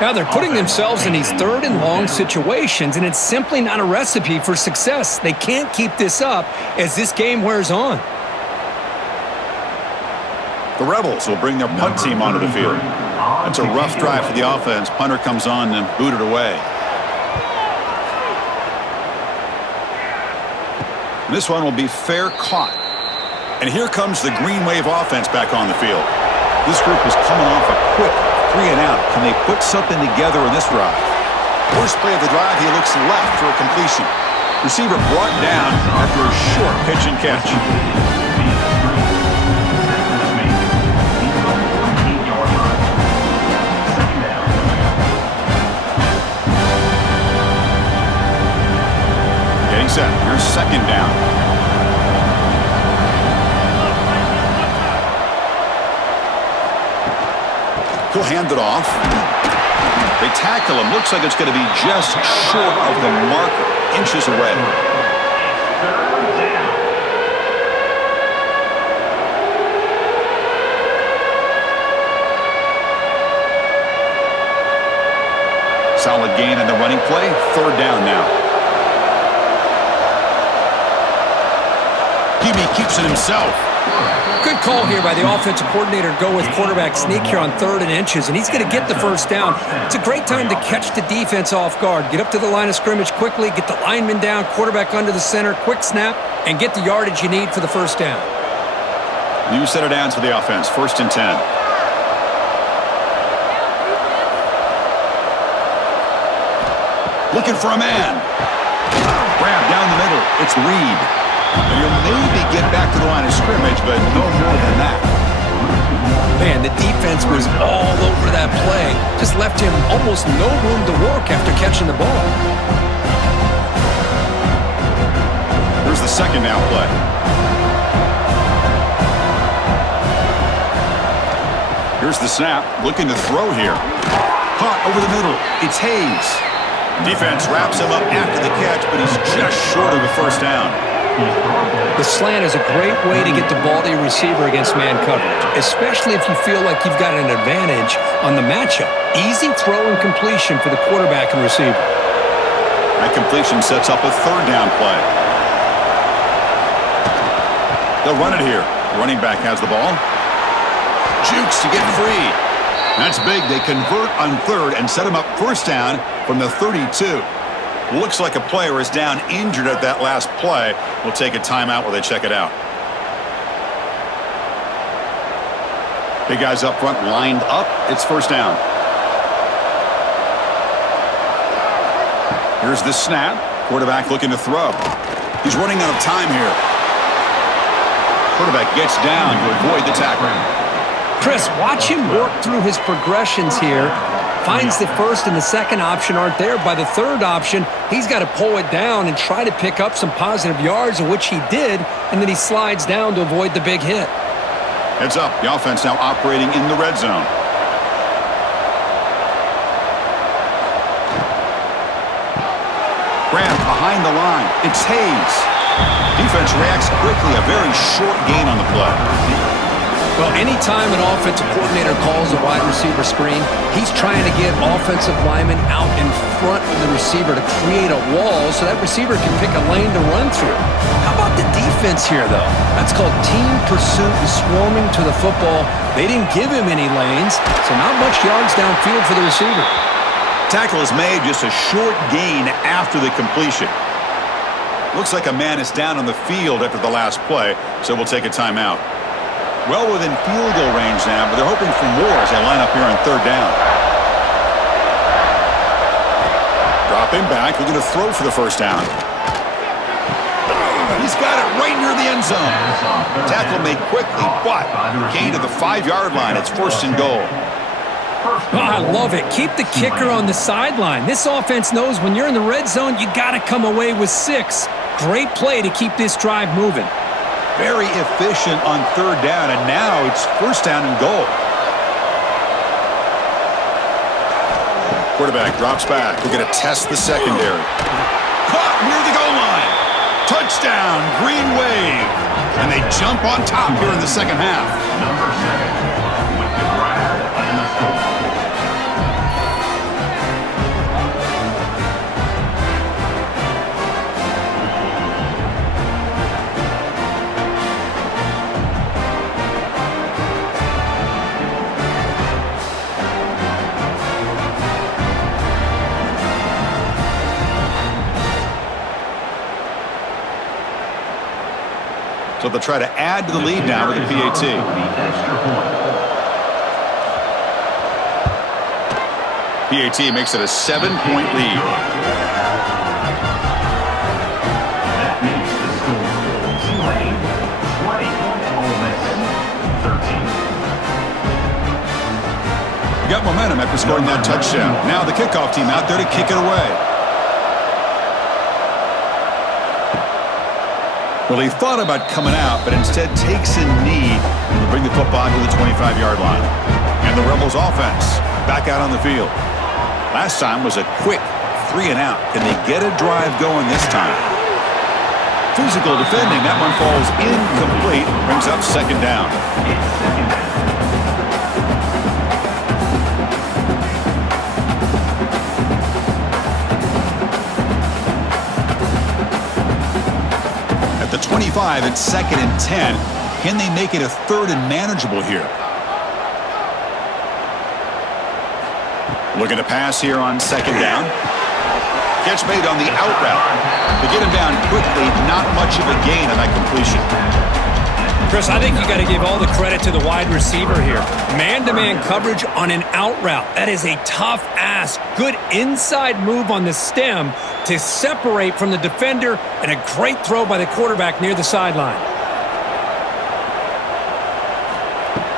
Now they're putting themselves in these third and long situations, and it's simply not a recipe for success. They can't keep this up as this game wears on. The Rebels will bring their punt team onto the field. That's a rough drive for the offense. Punter comes on and booted away. This one will be fair caught. And here comes the Green Wave offense back on the field. This group is coming off a quick 3-and-out. Can they put something together in this drive? First play of the drive, he looks left for a completion. Receiver brought down after a short pitch and catch. Set. Here's second down. He'll hand it off. They tackle him. Looks like it's going to be just short of the marker. Inches away. Solid gain in the running play. Third down now. Hebe keeps it himself. Good call here by the offensive coordinator. Go with quarterback sneak here on 3rd and inches, and he's going to get the first down. It's a great time to catch the defense off guard. Get up to the line of scrimmage quickly, get the lineman down, quarterback under the center, quick snap, and get the yardage you need for the first down. New set of downs for the offense. 1st and 10. Looking for a man. Grab down the middle. It's Reed. And you'll maybe get back to the line of scrimmage, but no more than that. Man, the defense was all over that play. Just left him almost no room to work after catching the ball. Here's the second down play. Here's the snap. Looking to throw here. Caught over the middle. It's Hayes. Defense wraps him up after the catch, but he's just short of the first down. The slant is a great way to get the ball to your receiver against man coverage, especially if you feel like you've got an advantage on the matchup. Easy throw and completion for the quarterback and receiver. That completion sets up a third down play. They'll run it here. The running back has the ball. Jukes to get free. That's big. They convert on third and set him up first down from the 32. Looks like a player is down injured at that last play. We'll take a timeout while they check it out. Big guys up front lined up. It's first down. Here's the snap. Quarterback looking to throw. He's running out of time here. Quarterback gets down to avoid the tackle. Chris, watch him work through his progressions here. Finds the first and the second option aren't there. By the third option, he's got to pull it down and try to pick up some positive yards, of which he did, and then he slides down to avoid the big hit. Heads up. The offense now operating in the red zone. Grab behind the line. It's Hayes. Defense reacts quickly. A very short gain on the play. Well, anytime an offensive coordinator calls a wide receiver screen, he's trying to get offensive linemen out in front of the receiver to create a wall so that receiver can pick a lane to run through. How about the defense here, though? That's called team pursuit and swarming to the football. They didn't give him any lanes, so not much yards downfield for the receiver. Tackle is made, just a short gain after the completion. Looks like a man is down on the field after the last play, so we'll take a timeout. Well within field goal range now, but they're hoping for more as they line up here on third down. Dropping back, looking to throw for the first down. He's got it right near the end zone. Tackle made quickly, but gain to the 5-yard line. It's first and goal. Oh, I love it. Keep the kicker on the sideline. This offense knows when you're in the red zone, you got to come away with 6. Great play to keep this drive moving. Very efficient on third down, and now it's first down and goal. Quarterback drops back. We're going to test the secondary. Caught near the goal line. Touchdown, Green Wave. And they jump on top here in the second half. Number 7 with the grab and the score. So they'll try to add to the lead now with a PAT. PAT makes it a 7-point lead. That makes the score Tulane 20, Ole Miss 13. Got momentum after scoring that touchdown. Now the kickoff team out there to kick it away. Well, he thought about coming out, but instead takes a knee to bring the football to the 25-yard line. And the Rebels offense back out on the field. Last time was a quick 3-and-out. Can they get a drive going this time? Physical defending. That one falls incomplete. Brings up second down. It's second down. At the 25, it's 2nd and 10. Can they make it a 3rd and manageable here? Looking to pass here on 2nd down. Catch made on the out route. To get him down quickly, not much of a gain on that completion. Chris, I think you got to give all the credit to the wide receiver here. Man-to-man coverage on an out route. That is a tough ask. Good inside move on the stem to separate from the defender, and a great throw by the quarterback near the sideline.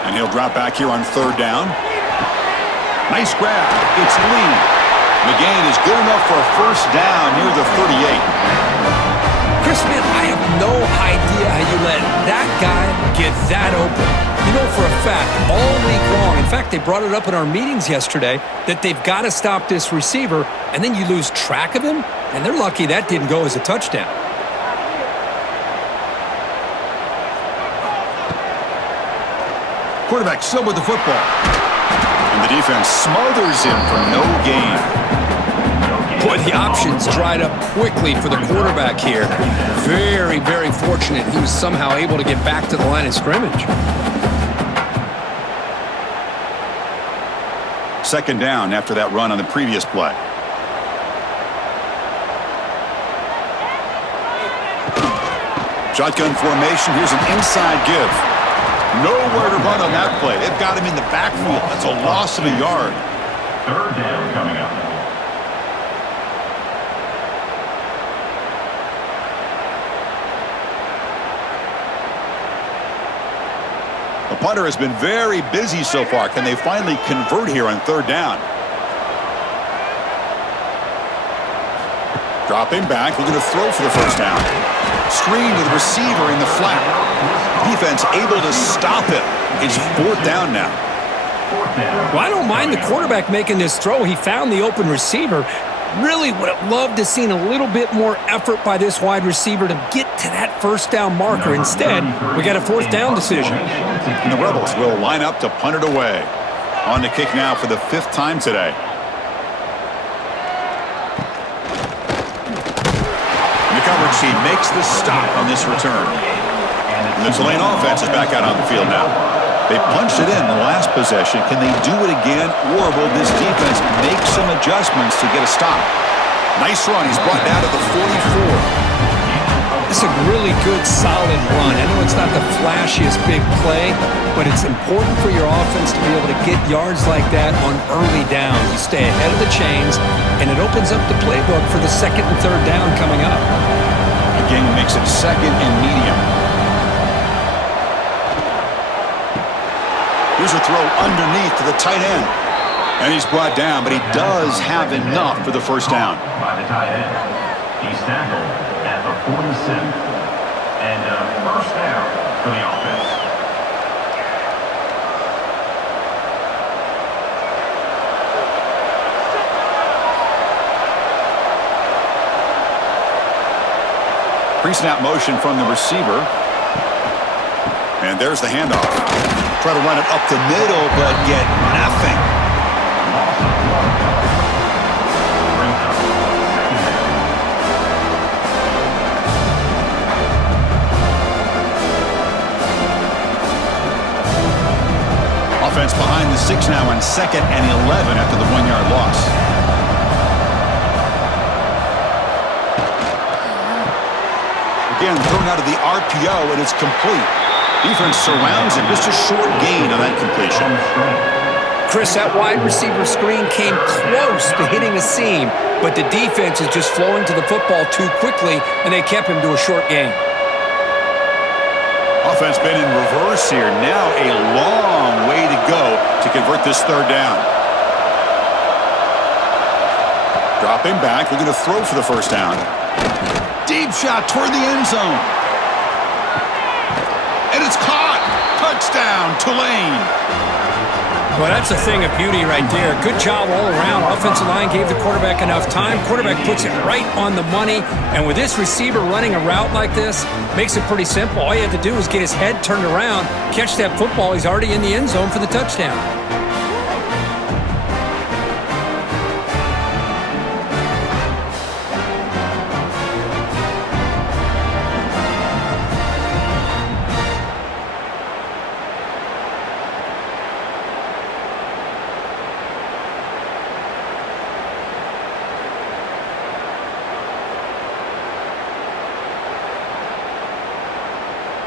And he'll drop back here on 3rd down. Nice grab. It's Lee. The gain is good enough for a first down near the 38. Chris, man, I have no idea how you let that guy get that open. You know for a fact, all week long, in fact, they brought it up in our meetings yesterday, that they've got to stop this receiver, and then you lose track of him, and they're lucky that didn't go as a touchdown. Quarterback still with the football. And the defense smothers him for no gain. Boy, the options dried up quickly for the quarterback here. Very, very fortunate he was somehow able to get back to the line of scrimmage. 2nd down after that run on the previous play. Shotgun formation. Here's an inside give. Nowhere to run on that play. They've got him in the backfield. That's a loss of a yard. 3rd down coming up. The punter has been very busy so far. Can they finally convert here on 3rd down? Dropping back, looking to throw for the first down. Screen to the receiver in the flat. Defense able to stop it. It's 4th down now. Well, I don't mind the quarterback making this throw. He found the open receiver. Really would have loved to seen a little bit more effort by this wide receiver to get to that first down marker. Instead, we got a fourth down decision. And the Rebels will line up to punt it away. On the kick now for the 5th time today. And the coverage team makes the stop on this return. And the Tulane offense is back out on the field now. They punched it in the last possession. Can they do it again, or will this defense make some adjustments to get a stop? Nice run. He's brought down to the 44. It's a really good, solid run. I know it's not the flashiest big play, but it's important for your offense to be able to get yards like that on early downs. You stay ahead of the chains, and it opens up the playbook for the 2nd and 3rd down coming up. Again, makes it 2nd and medium. Here's a throw underneath to the tight end. And he's brought down, but he does have enough for the first down. By the tight end. He's tackled at the 47. And a first down for the offense. Pre-snap motion from the receiver. And there's the handoff. Try to run it up the middle, but get nothing. Offense behind the 6 now on 2nd and 11 after the 1-yard loss. Again, thrown out of the RPO, and it's complete. Defense surrounds him. Just a short gain on that completion. Chris, that wide receiver screen came close to hitting a seam, but the defense is just flowing to the football too quickly, and they kept him to a short gain. Offense been in reverse here. Now a long way to go to convert this 3rd down. Dropping back, looking to throw for the first down. Deep shot toward the end zone. And it's caught. Touchdown, Tulane. Well, that's a thing of beauty right there. Good job all around. Offensive line gave the quarterback enough time. Quarterback puts it right on the money. And with this receiver running a route like this, makes it pretty simple. All you have to do is get his head turned around, catch that football. He's already in the end zone for the touchdown.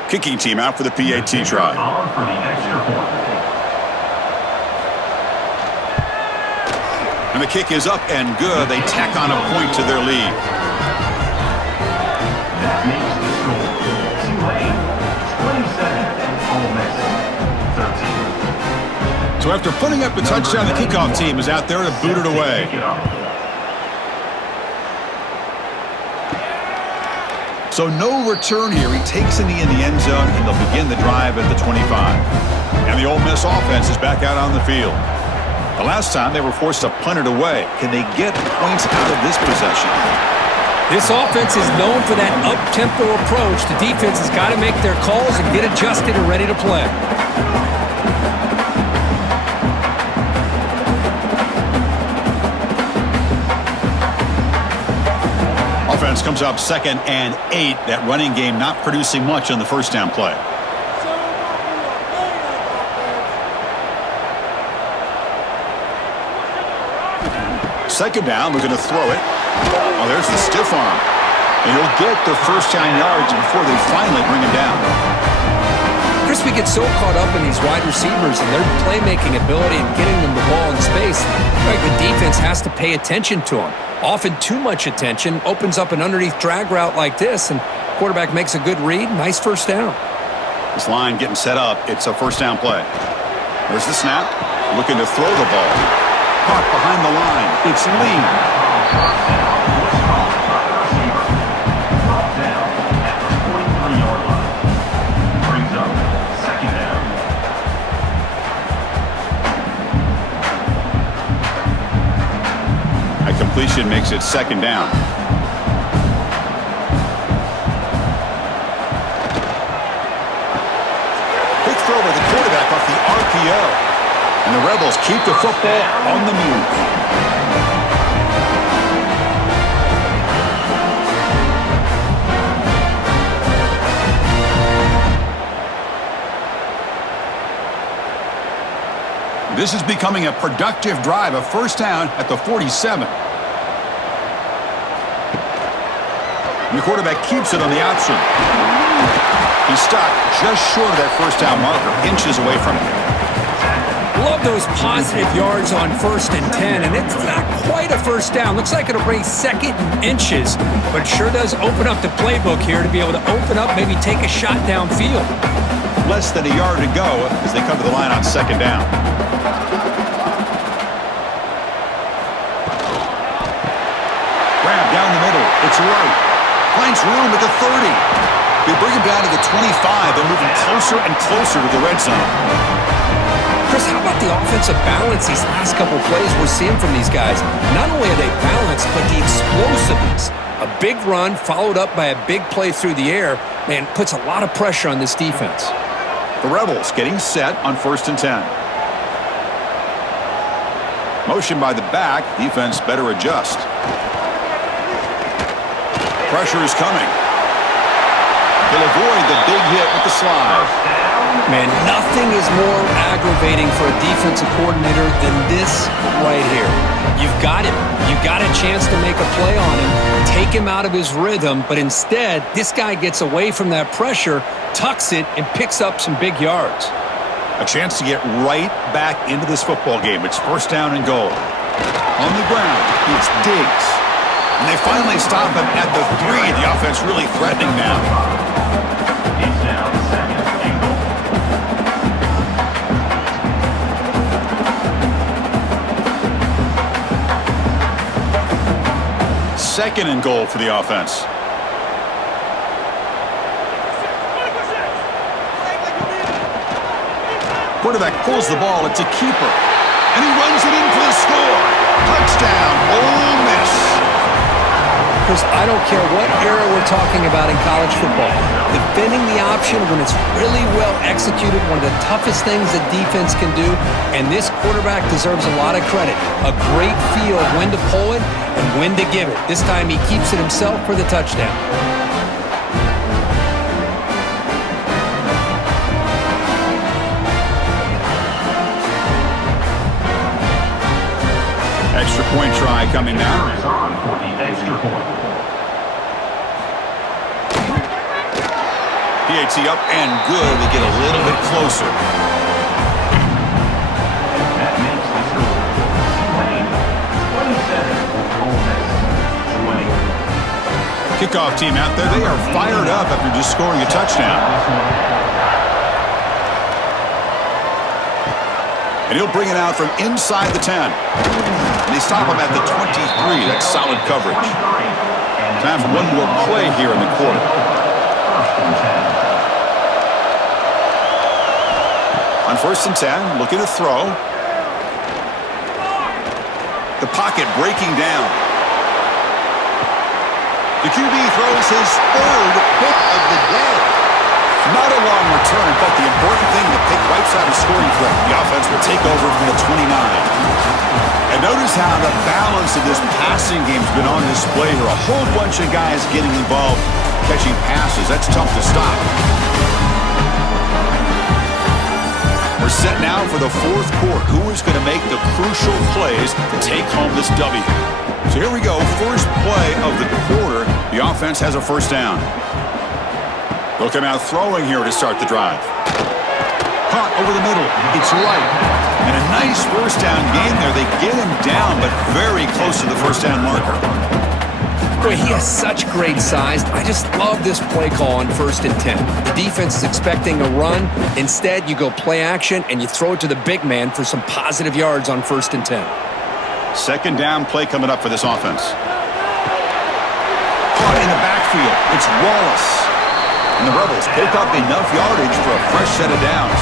Kicking team out for the PAT try. On for the extra point. And the kick is up and good. They tack on a point to their lead. That makes the score Tulane 27, Ole Miss 13. So after putting up the touchdown, the kickoff team is out there to boot it away. So no return here. He takes in the end zone, and they'll begin the drive at the 25. And the Ole Miss offense is back out on the field. The last time they were forced to punt it away. Can they get points out of this possession? This offense is known for that up-tempo approach. The defense has got to make their calls and get adjusted and ready to play. Offense comes up 2nd and 8. That running game not producing much on the first down play. Second down, we're going to throw it. Oh, there's the stiff arm. And he'll get the first down yards before they finally bring him down. Chris, we get so caught up in these wide receivers and their playmaking ability and getting them the ball in space. Right, the defense has to pay attention to them. Often too much attention opens up an underneath drag route like this, and quarterback makes a good read. Nice first down. This line getting set up. It's a first down play. There's the snap. Looking to throw the ball. Caught behind the line. It's Lee. Brought down at the 43-yard line. Brings up second down. A completion makes it second down. throw by the quarterback off the RPO. And the Rebels keep the football on the move. This is becoming a productive drive, a first down at the 47. And the quarterback keeps it on the option. He's stopped just short of that first down marker, inches away from it. Love those positive yards on 1st and 10, and it's not quite a first down. Looks like it'll bring 2nd and inches, but sure does open up the playbook here to be able to open up, maybe take a shot downfield. Less than a yard to go as they come to the line on 2nd down. Grab down the middle. It's right. Finds room at the 30. They bring him down to the 25. They're moving closer and closer to the red zone. Chris, how about the offensive balance these last couple plays we're seeing from these guys? Not only are they balanced, but the explosiveness. A big run followed up by a big play through the air, man, puts a lot of pressure on this defense. The Rebels getting set on 1st and 10. Motion by the back. Defense better adjust. Pressure is coming. He'll avoid the big hit with the slide. Man, nothing is more aggravating for a defensive coordinator than this right here. You've got him. You've got a chance to make a play on him, take him out of his rhythm, but instead, this guy gets away from that pressure, tucks it, and picks up some big yards. A chance to get right back into this football game. It's 1st down and goal. On the ground, it's Diggs. And they finally stop him at the 3. The offense really threatening now. It's now 2nd and goal. Second and goal for the offense. Quarterback pulls the ball. It's a keeper. And he runs it in for the score. Touchdown, Ole Miss. Chris, I don't care what era we're talking about in college football. Defending the option when it's really well executed, one of the toughest things a defense can do, and this quarterback deserves a lot of credit. A great feel of when to pull it and when to give it. This time he keeps it himself for the touchdown. Extra point try coming now. Is on for the extra point. PAT up and good. We get a little bit closer. That makes the score Tulane 27, Ole Miss 20. Kickoff team out there. They are fired up after just scoring a touchdown. And he'll bring it out from inside the 10. And they stop him at the 23. That's solid coverage. Time for one more play here in the quarter. 1st and 10. On 1st and 10, looking to throw. The pocket breaking down. The QB throws his 3rd hit of the day. Not a long return, but the important thing, the pick right side of scoring threat. The offense will take over from the 29. And notice how the balance of this passing game's been on display here. A whole bunch of guys getting involved, catching passes. That's tough to stop. We're set now for the 4th quarter. Who is going to make the crucial plays to take home this W? So here we go. First play of the quarter. The offense has a first down. They'll come out throwing here to start the drive. Caught over the middle. It's right. And a nice first down game there. They get him down, but very close to the first down marker. Boy, he has such great size. I just love this play call on 1st and 10. The defense is expecting a run. Instead, you go play action, and you throw it to the big man for some positive yards on 1st and 10. Second down play coming up for this offense. Caught in the backfield. It's Wallace. And the Rebels pick up enough yardage for a fresh set of downs.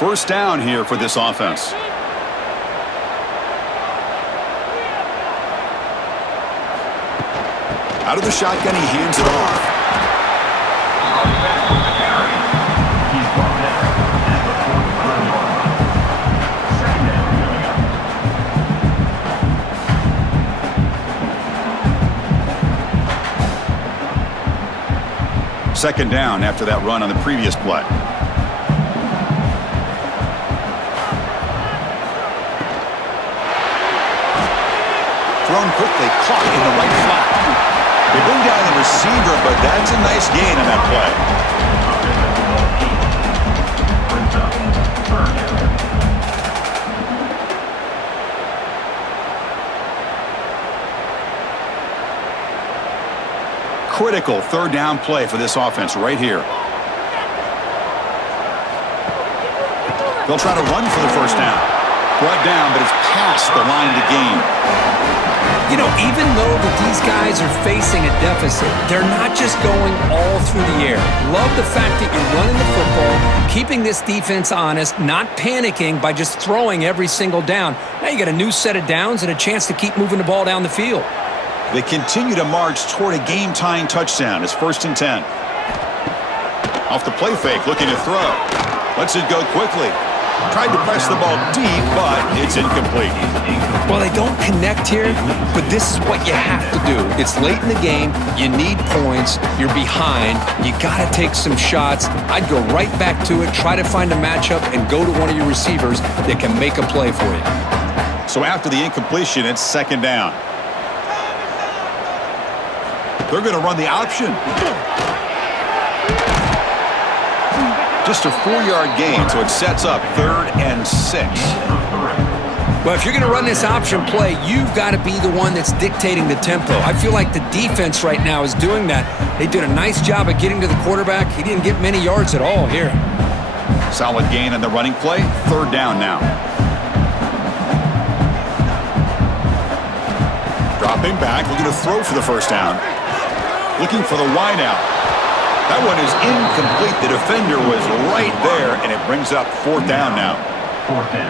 First down here for this offense. Out of the shotgun, he hands it off. He's brought down at the 45-yard line. Second down coming up. Second down after that run on the previous play. Thrown quickly, caught in the right flat. They bring down the receiver, but that's a nice gain on that play. Brings up third down. Critical third down play for this offense right here. They'll try to run for the first down. Brought down, but it's past the line to gain. You know, even though that these guys are facing a deficit, they're not just going all through the air. Love the fact that you're running the football, keeping this defense honest, not panicking by just throwing every single down. Now you got a new set of downs and a chance to keep moving the ball down the field. They continue to march toward a game-tying touchdown. It's 1st and 10. Off the play fake, looking to throw. Lets it go quickly. Tried to press the ball deep, but it's incomplete. Well, they don't connect here, but this is what you have to do. It's late in the game. You need points. You're behind. You got to take some shots. I'd go right back to it, try to find a matchup, and go to one of your receivers that can make a play for you. So after the incompletion, it's second down. They're going to run the option. Just a 4-yard gain, so it sets up 3rd and 6. Well, if you're going to run this option play, you've got to be the one that's dictating the tempo. I feel like the defense right now is doing that. They did a nice job of getting to the quarterback. He didn't get many yards at all here. Solid gain on the running play. 3rd down now. Dropping back, looking to throw for the first down. Looking for the wideout. That one is incomplete. The defender was right there, and it brings up 4th down now.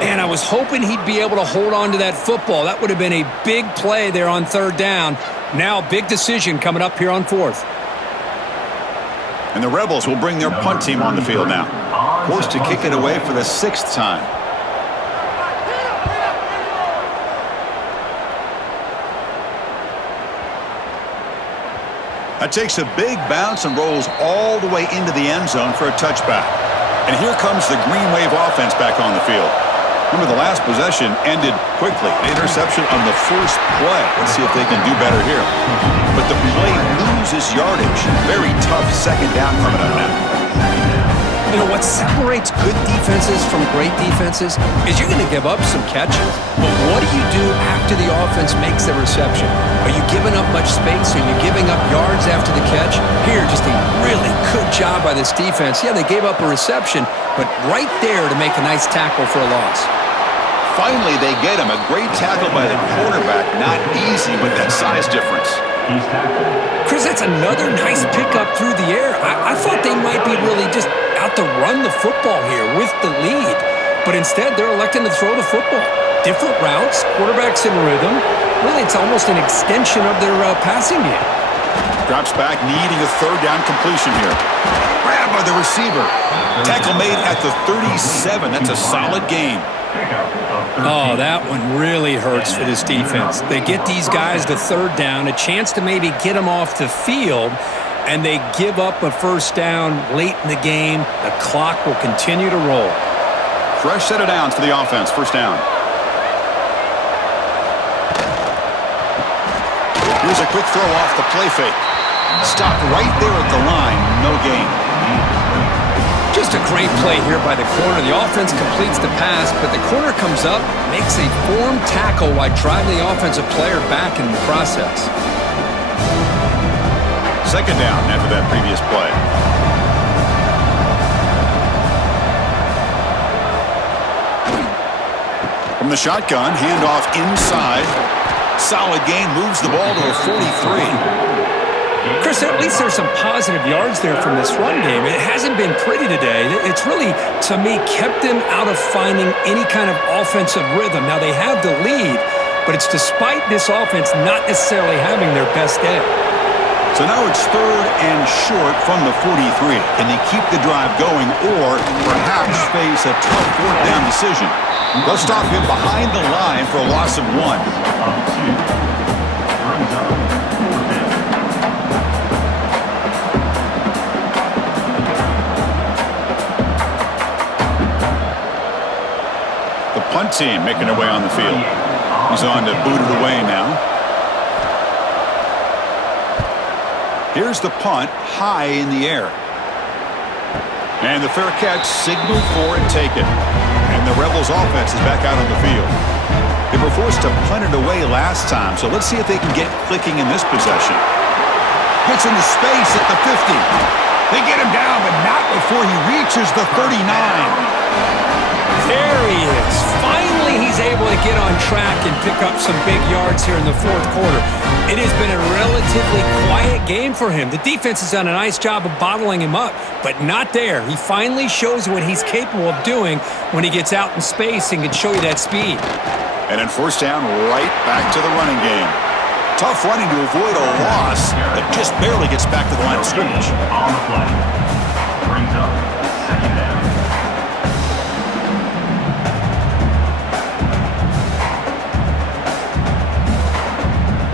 And I was hoping he'd be able to hold on to that football. That would have been a big play there on 3rd down. Now, big decision coming up here on 4th. And the Rebels will bring their punt team on the field now. Forced to kick it away for the 6th time. That takes a big bounce and rolls all the way into the end zone for a touchback. And here comes the Green Wave offense back on the field. Remember, the last possession ended quickly. An interception on the first play. Let's see if they can do better here. But the play loses yardage. Very tough second down coming up now. You know, what separates good defenses from great defenses is you're going to give up some catches. But what do you do after the offense makes the reception? Are you giving up much space? Are you giving up yards after the catch? Here, just a really good job by this defense. Yeah, they gave up a reception, but right there to make a nice tackle for a loss. Finally, they get him. A great tackle by the quarterback. Not easy with that size difference. He's tackled. Chris, that's another nice pickup through the air. I thought they might be really just out to run the football here with the lead. But instead, they're electing to throw the football. Different routes, quarterbacks in rhythm. Really, it's almost an extension of their passing game. Drops back, needing a 3rd down completion here. Grab by the receiver. Tackle made at the 37. That's a solid gain. Oh, that one really hurts for this defense. They get these guys to 3rd down, a chance to maybe get them off the field, and they give up a first down late in the game. The clock will continue to roll. Fresh set of downs for the offense. First down. Here's a quick throw off the play fake. Stopped right there at the line. No gain. Just a great play here by the corner. The offense completes the pass, but the corner comes up, makes a form tackle while driving the offensive player back in the process. Second down after that previous play. From the shotgun, handoff inside. Solid gain, moves the ball to a 43. Chris, at least there's some positive yards there from this run game. It hasn't been pretty today. It's really, to me, kept them out of finding any kind of offensive rhythm. Now, they have the lead, but it's despite this offense not necessarily having their best day. So now it's 3rd and short from the 43. Can they keep the drive going or perhaps face a tough 4th down decision? They'll stop him behind the line for a loss of 1. Brings up 4th down. The punt team making their way on the field. He's on to boot it away now. Here's the punt, high in the air. And the fair catch signaled for and taken. And the Rebels offense is back out on the field. They were forced to punt it away last time, so let's see if they can get clicking in this possession. Gets into space at the 50. They get him down, but not before he reaches the 39. There he is. Finally, he's able to get on track and pick up some big yards here in the 4th quarter. It has been a relatively quiet game for him. The defense has done a nice job of bottling him up, but not there. He finally shows what he's capable of doing when he gets out in space and can show you that speed. And then 1st down, right back to the running game. Tough running to avoid a loss, but just barely gets back to the line of scrimmage. On the play. Brings up 2nd down.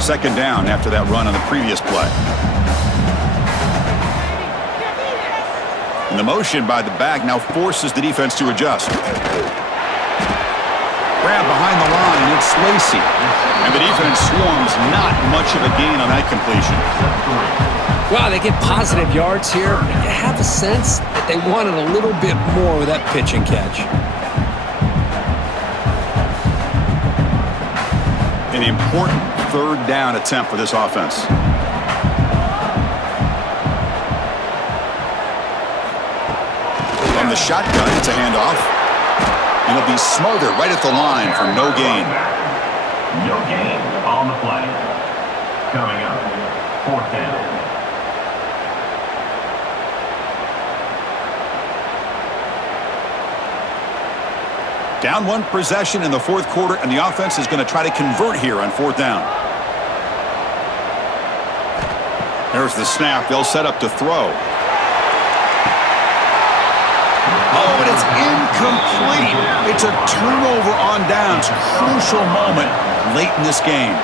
Second down after that run on the previous play. And the motion by the back now forces the defense to adjust. Grab behind the line, it's Lacey. And the defense swarms, not much of a gain on that completion. Wow, they get positive yards here. You have a sense that they wanted a little bit more with that pitch and catch. An important 3rd down attempt for this offense. From the shotgun, it's a handoff. And it'll be smothered right at the line for no gain. No gain on the play. Coming up, 4th down. Down 1 possession in the 4th quarter, and the offense is going to try to convert here on 4th down. There's the snap. They'll set up to throw. Oh, and it's incomplete. It's a turnover on downs. Crucial moment late in this game.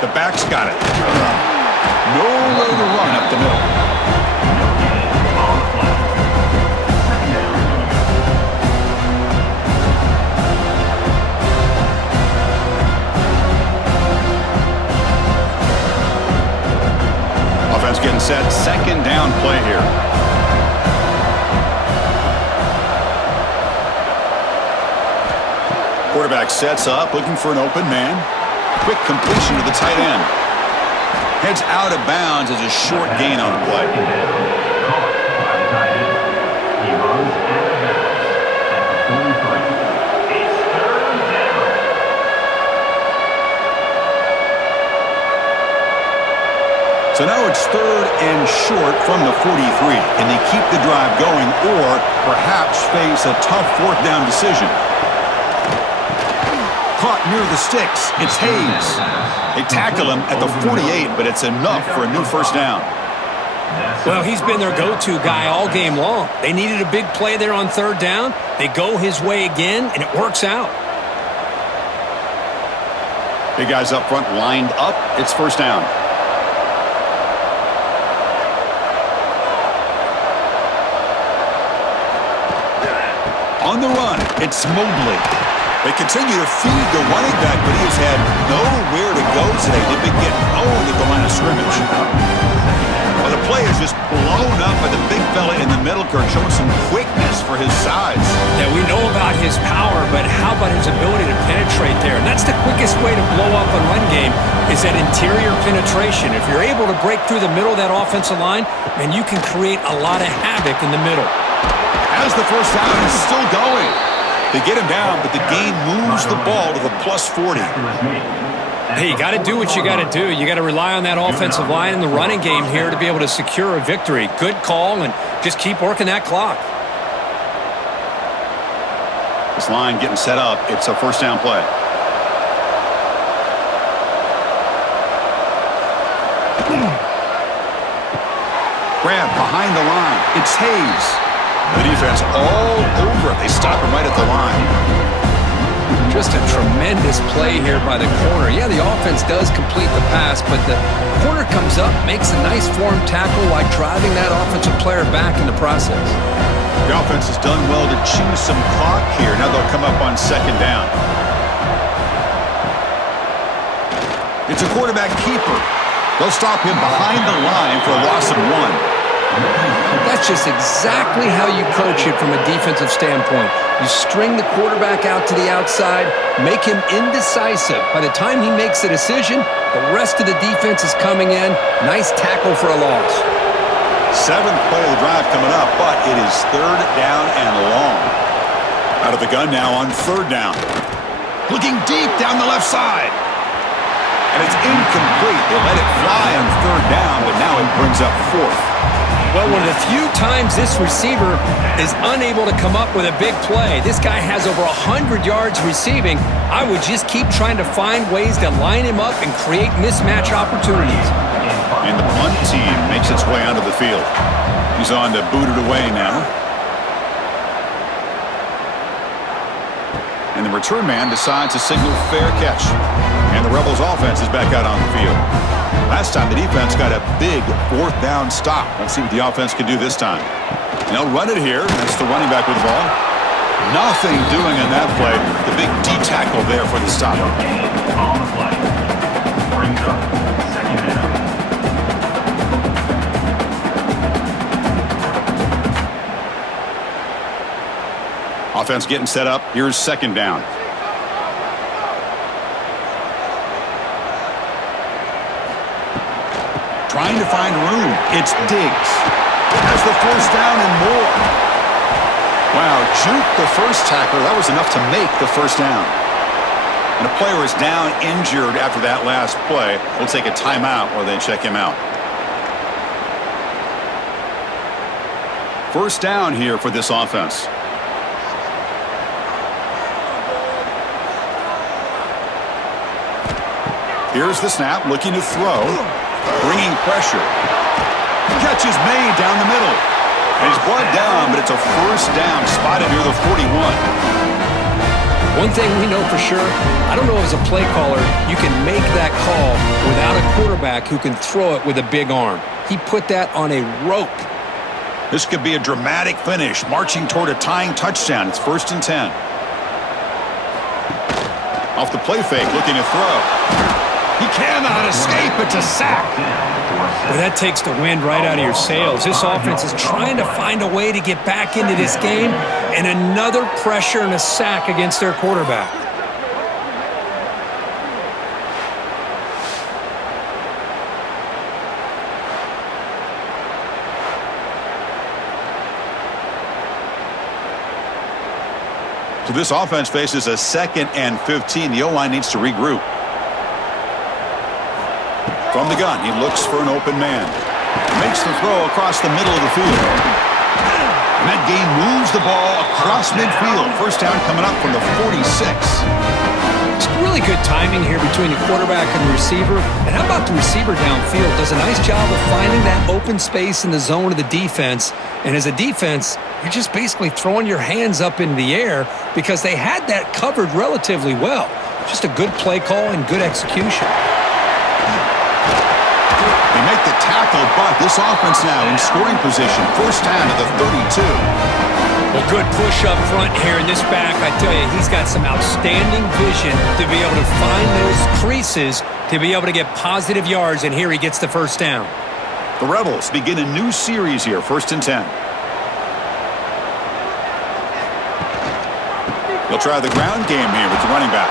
The back's got it. No way to run up the middle. Offense getting set. 2nd down play here. Quarterback sets up, looking for an open man. Quick completion to the tight end. Heads out of bounds as a short gain on the play. He runs out of bounds at the 43. It's 3rd down. So now it's 3rd and short from the 43. Can they keep the drive going or perhaps face a tough 4th down decision? Caught near the sticks. It's Hayes. They tackle him at the 48, but it's enough for a new 1st down. Well, he's been their go-to guy all game long. They needed a big play there on 3rd down. They go his way again, and it works out. Big guys up front lined up. It's 1st down. On the run, it's Mobley. They continue to feed the running back, but he has had nowhere to go today. They've been getting owned at the line of scrimmage. Well, the play is just blown up by the big fella in the middle, Kirk, showing some quickness for his size. Yeah, we know about his power, but how about his ability to penetrate there? And that's the quickest way to blow up a run game is that interior penetration. If you're able to break through the middle of that offensive line, then you can create a lot of havoc in the middle. As the 1st down is still going. They get him down, but the gain moves the ball to the plus 40. Hey, you got to do what you got to do. You got to rely on that offensive line in the running game here to be able to secure a victory. Good call, and just keep working that clock. This line getting set up. It's a 1st down play. grab behind the line. It's Hayes. The defense all over it. They stop him right at the line. Just a tremendous play here by the corner. Yeah, the offense does complete the pass, but the corner comes up, makes a nice form tackle while driving that offensive player back in the process. The offense has done well to choose some clock here. Now they'll come up on second down. It's a quarterback keeper. They'll stop him behind the line for a loss of 1. That's just exactly how you coach it from a defensive standpoint. You string the quarterback out to the outside, make him indecisive. By the time he makes a decision, the rest of the defense is coming in. Nice tackle for a loss. 7th play of the drive coming up, but it is 3rd down and long. Out of the gun now on 3rd down. Looking deep down the left side. And it's incomplete. They let it fly on 3rd down, but now it brings up 4th. Well, one of the few times this receiver is unable to come up with a big play. This guy has over 100 yards receiving. I would just keep trying to find ways to line him up and create mismatch opportunities. And the punt team makes its way onto the field. He's on to boot it away now. And the return man decides to signal fair catch. And the Rebels offense is back out on the field. Last time the defense got a big 4th down stop. Let's see what the offense can do this time. And they'll run it here. That's the running back with the ball. Nothing doing in that play. The big D tackle there for the stop. On the play. Brings up second down. Offense getting set up. Here's 2nd down. Trying to find room. It's Diggs. Has the 1st down and more. Wow, juke the first tackler. That was enough to make the 1st down. And a player is down injured after that last play. We'll take a timeout while they check him out. 1st down here for this offense. Here's the snap, looking to throw. Bringing pressure. Catch is made down the middle. And he's brought down, but it's a 1st down spotted near the 41. One thing we know for sure, I don't know as a play caller, you can make that call without a quarterback who can throw it with a big arm. He put that on a rope. This could be a dramatic finish, marching toward a tying touchdown. It's 1st and 10. Off the play fake, looking to throw. He cannot escape. It's a sack. Well, that takes the wind right out of your sails. This offense is trying to find a way to get back into this game, and another pressure and a sack against their quarterback. So this offense faces a 2nd and 15. The O-line needs to regroup. From the gun, he looks for an open man. Makes the throw across the middle of the field. And that game moves the ball across midfield. 1st down coming up from the 46. It's really good timing here between the quarterback and the receiver. And how about the receiver downfield? Does a nice job of finding that open space in the zone of the defense. And as a defense, you're just basically throwing your hands up in the air because they had that covered relatively well. Just a good play call and good execution. They make the tackle, but this offense now in scoring position. 1st down to the 32. Well, good push up front here in this back. I tell you, he's got some outstanding vision to be able to find those creases, to be able to get positive yards, and here he gets the 1st down. The Rebels begin a new series here, 1st and 10. They'll try the ground game here with the running back.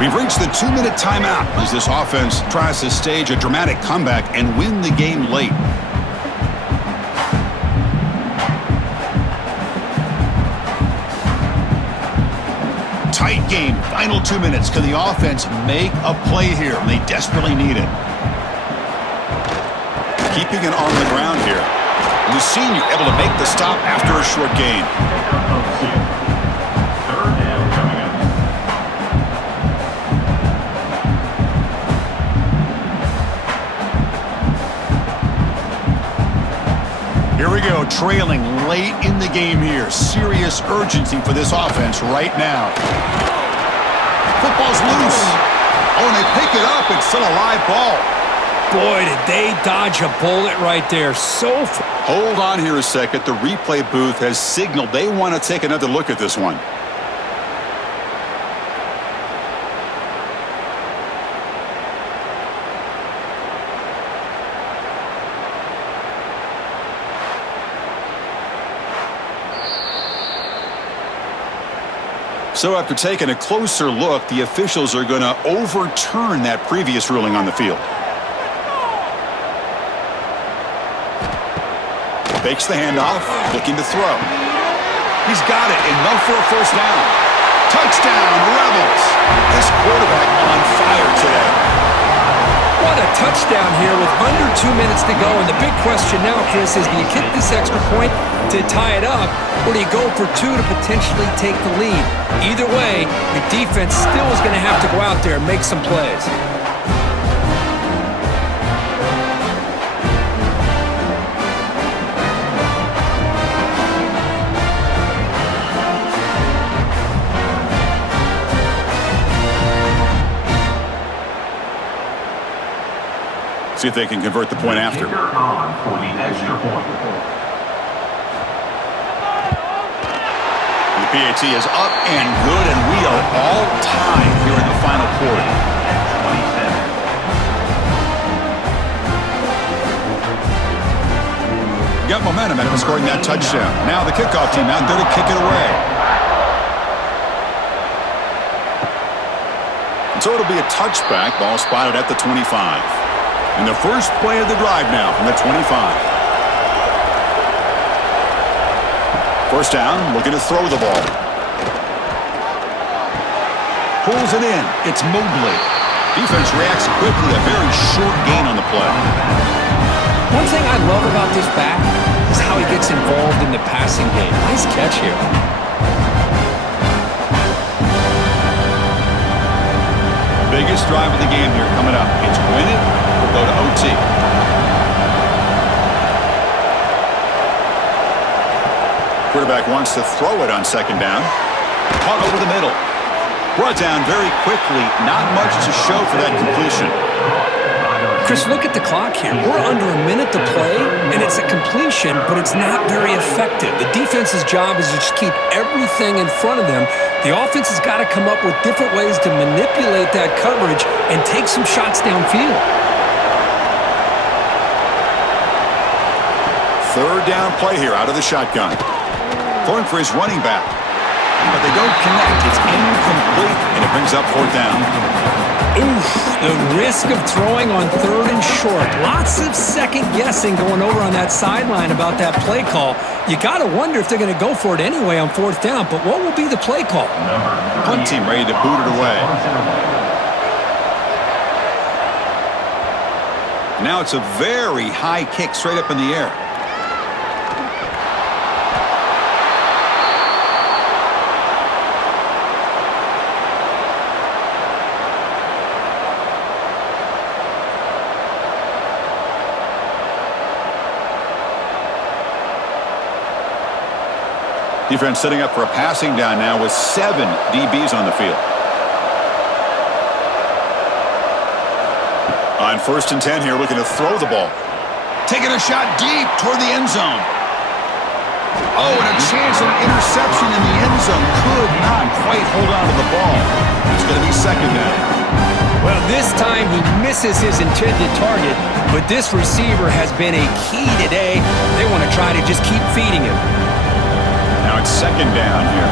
We've reached the 2-minute timeout as this offense tries to stage a dramatic comeback and win the game late. Tight game, final 2 minutes. Can the offense make a play here? They desperately need it. Keeping it on the ground here. And the senior able to make the stop after a short gain. Pickup of 6. Third down coming up. Here we go, trailing late in the game here. Serious urgency for this offense right now. Football's loose. Oh, and they pick it up. It's still a live ball. Boy, did they dodge a bullet right there. Hold on here a second. The replay booth has signaled they want to take another look at this one. So after taking a closer look, the officials are going to overturn that previous ruling on the field. Fakes the handoff, looking to throw. He's got it, enough for a first down. Touchdown, Rebels. This quarterback on fire today. What a touchdown here with under 2 minutes to go. And the big question now, Chris, is do you kick this extra point to tie it up, or do you go for 2 to potentially take the lead? Either way, the defense still is going to have to go out there and make some plays. See if they can convert the point after. Kicker on for the extra point. The PAT is up and good, and we are all tied here in the final quarter. 27. Got momentum after scoring that touchdown. Now the kickoff team out there to kick it away. So it'll be a touchback. Ball spotted at the 25. And the first play of the drive now from the 25. First down, looking to throw the ball. Pulls it in. It's Mobley. Defense reacts quickly. A very short gain on the play. One thing I love about this back is how he gets involved in the passing game. Nice catch here. Biggest drive of the game here coming up. It's win it or go to OT. Quarterback wants to throw it on second down. Caught over the middle. Brought down very quickly. Not much to show for that completion. Chris, look at the clock here. We're under a minute to play, and it's a completion, but it's not very effective. The defense's job is to just keep everything in front of them. The offense has got to come up with different ways to manipulate that coverage and take some shots downfield. Third down play here out of the shotgun. Throwing for his running back. But they don't connect. It's incomplete, and it brings up fourth down. Oof, the risk of throwing on third and short. Lots of second guessing going over on that sideline about that play call. You got to wonder if they're going to go for it anyway on fourth down, but what will be the play call? Punt team ready to boot it away. Now it's a very high kick straight up in the air. Defense setting up for a passing down now with 7 DBs on the field. On 1st and 10 here, looking to throw the ball. Taking a shot deep toward the end zone. Oh, and a chance of interception in the end zone. Could not quite hold on to the ball. It's going to be second down. Well, this time he misses his intended target, but this receiver has been a key today. They want to try to just keep feeding him. Now it's second down here.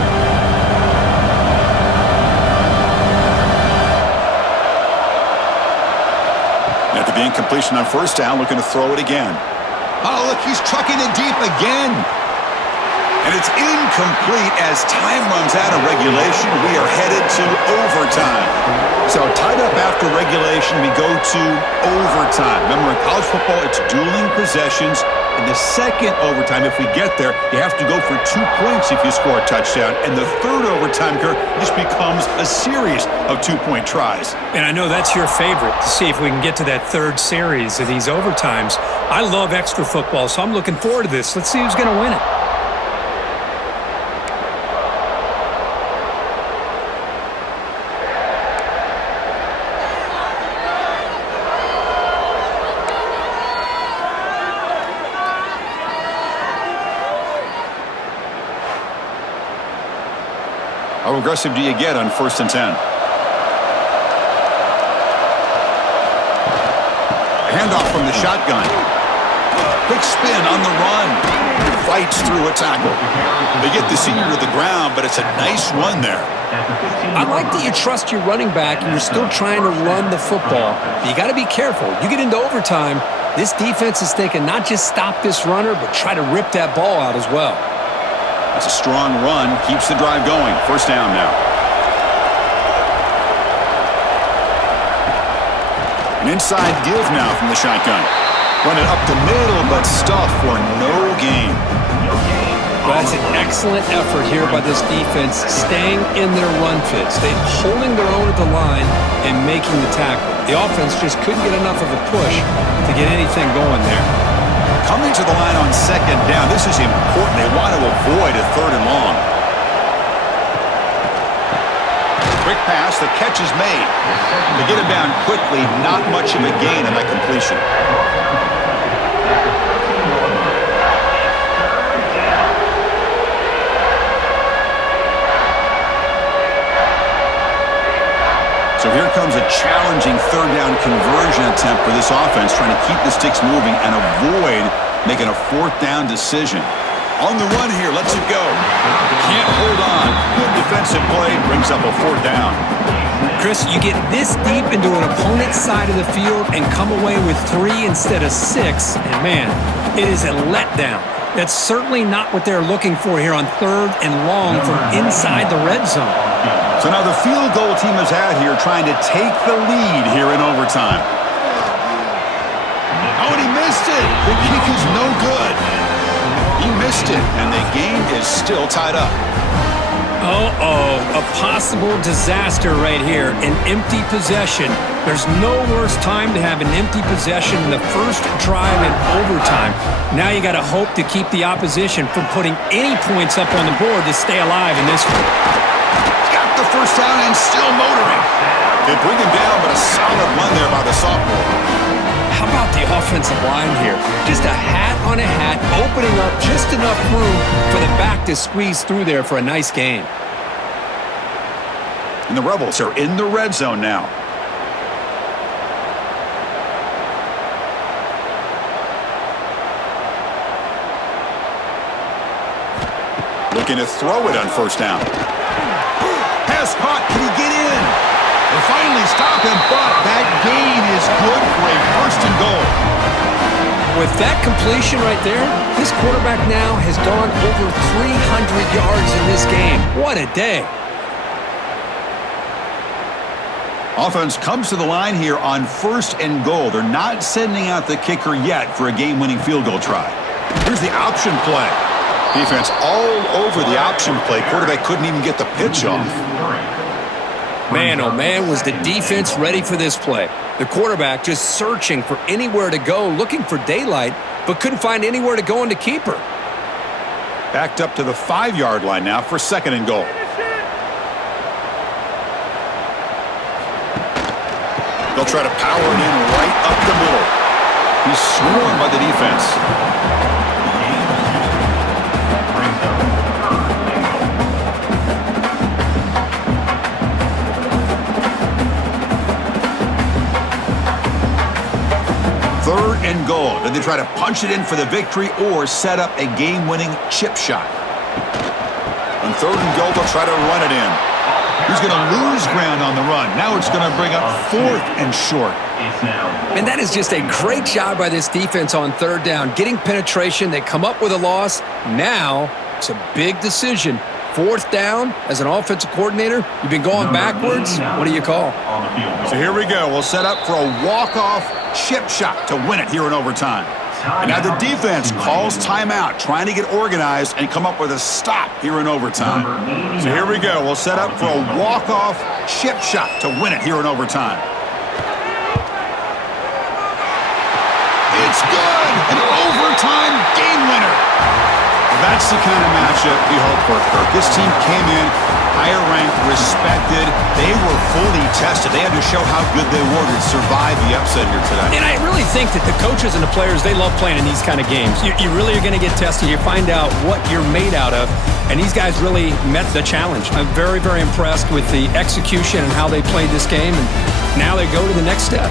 After the incompletion on first down, looking to throw it again. Oh, look, he's trucking it deep again. And it's incomplete as time runs out of regulation. We are headed to overtime. So tied up after regulation, we go to overtime. Remember, in college football, it's dueling possessions. In the second overtime, if we get there, you have to go for 2 points if you score a touchdown. And the third overtime, Kirk, this becomes a series of 2-point tries. And I know that's your favorite, to see if we can get to that third series of these overtimes. I love extra football, so I'm looking forward to this. Let's see who's going to win it. How aggressive do you get on 1st and 10? Handoff from the shotgun. Quick spin on the run. Fights through a tackle. They get the senior to the ground, but it's a nice run there. I like that you trust your running back and you're still trying to run the football. But you got to be careful. You get into overtime, this defense is thinking not just stop this runner, but try to rip that ball out as well. That's a strong run. Keeps the drive going. 1st down now. An inside give now from the shotgun. Run it up the middle, but stuff for no gain. Well, that's an excellent effort here by this defense, staying in their run fits. They're holding their own at the line and making the tackle. The offense just couldn't get enough of a push to get anything going there. Coming to the line on 2nd down, this is important. They want to avoid a 3rd and long. Quick pass, the catch is made. They get it down quickly, not much of a gain on that completion. So here comes a challenging 3rd down conversion attempt for this offense, trying to keep the sticks moving and avoid making a 4th down decision. On the run here, lets it go. Can't hold on. Good defensive play, brings up a 4th down. Chris, you get this deep into an opponent's side of the field and come away with 3 instead of 6, and man, it is a letdown. That's certainly not what they're looking for here on 3rd and long from inside the red zone. So now the field goal team is out here trying to take the lead here in overtime. Oh, and he missed it. The kick is no good. He missed it, and the game is still tied up. Uh-oh, a possible disaster right here, an empty possession. There's no worse time to have an empty possession in the first drive in overtime. Now you got to hope to keep the opposition from putting any points up on the board to stay alive in this one. The 1st down and still motoring. They bring him down, but a solid run there by the sophomore. How about the offensive line here? Just a hat on a hat, opening up just enough room for the back to squeeze through there for a nice gain. And the Rebels are in the red zone now. Looking to throw it on 1st down. Pass caught. Can he get in? They finally stop him, but that gain is good for a 1st and goal. With that completion right there, this quarterback now has gone over 300 yards in this game. What a day. Offense comes to the line here on 1st and goal. They're not sending out the kicker yet for a game-winning field goal try. Here's the option play. Defense all over the option play. Quarterback couldn't even get the pitch off. Man, oh man, was the defense ready for this play. The quarterback just searching for anywhere to go, looking for daylight, but couldn't find anywhere to go in the keeper. Backed up to the 5-yard line now for 2nd and goal. They'll try to power it in right up the middle. He's swarmed by the defense. 3rd and goal. Did they try to punch it in for the victory or set up a game-winning chip shot? On 3rd and goal, they'll try to run it in. He's going to lose ground on the run. Now it's going to bring up 4th and short. And that is just a great job by this defense on 3rd down. Getting penetration, they come up with a loss. Now it's a big decision. 4th down, as an offensive coordinator, you've been going backwards. What do you call? So here we go. We'll set up for a walk-off chip shot to win it here in overtime. And now the defense calls timeout, trying to get organized and come up with a stop here in overtime. So here we go. We'll set up for a walk-off chip shot to win it here in overtime. It's good! An overtime game winner! That's the kind of matchup we hope for, Kirk. This team came in higher ranked, respected. They were fully tested. They had to show how good they were to survive the upset here today. And I really think that the coaches and the players, they love playing in these kind of games. You really are going to get tested. You find out what you're made out of. And these guys really met the challenge. I'm very, very impressed with the execution and how they played this game. And now they go to the next step.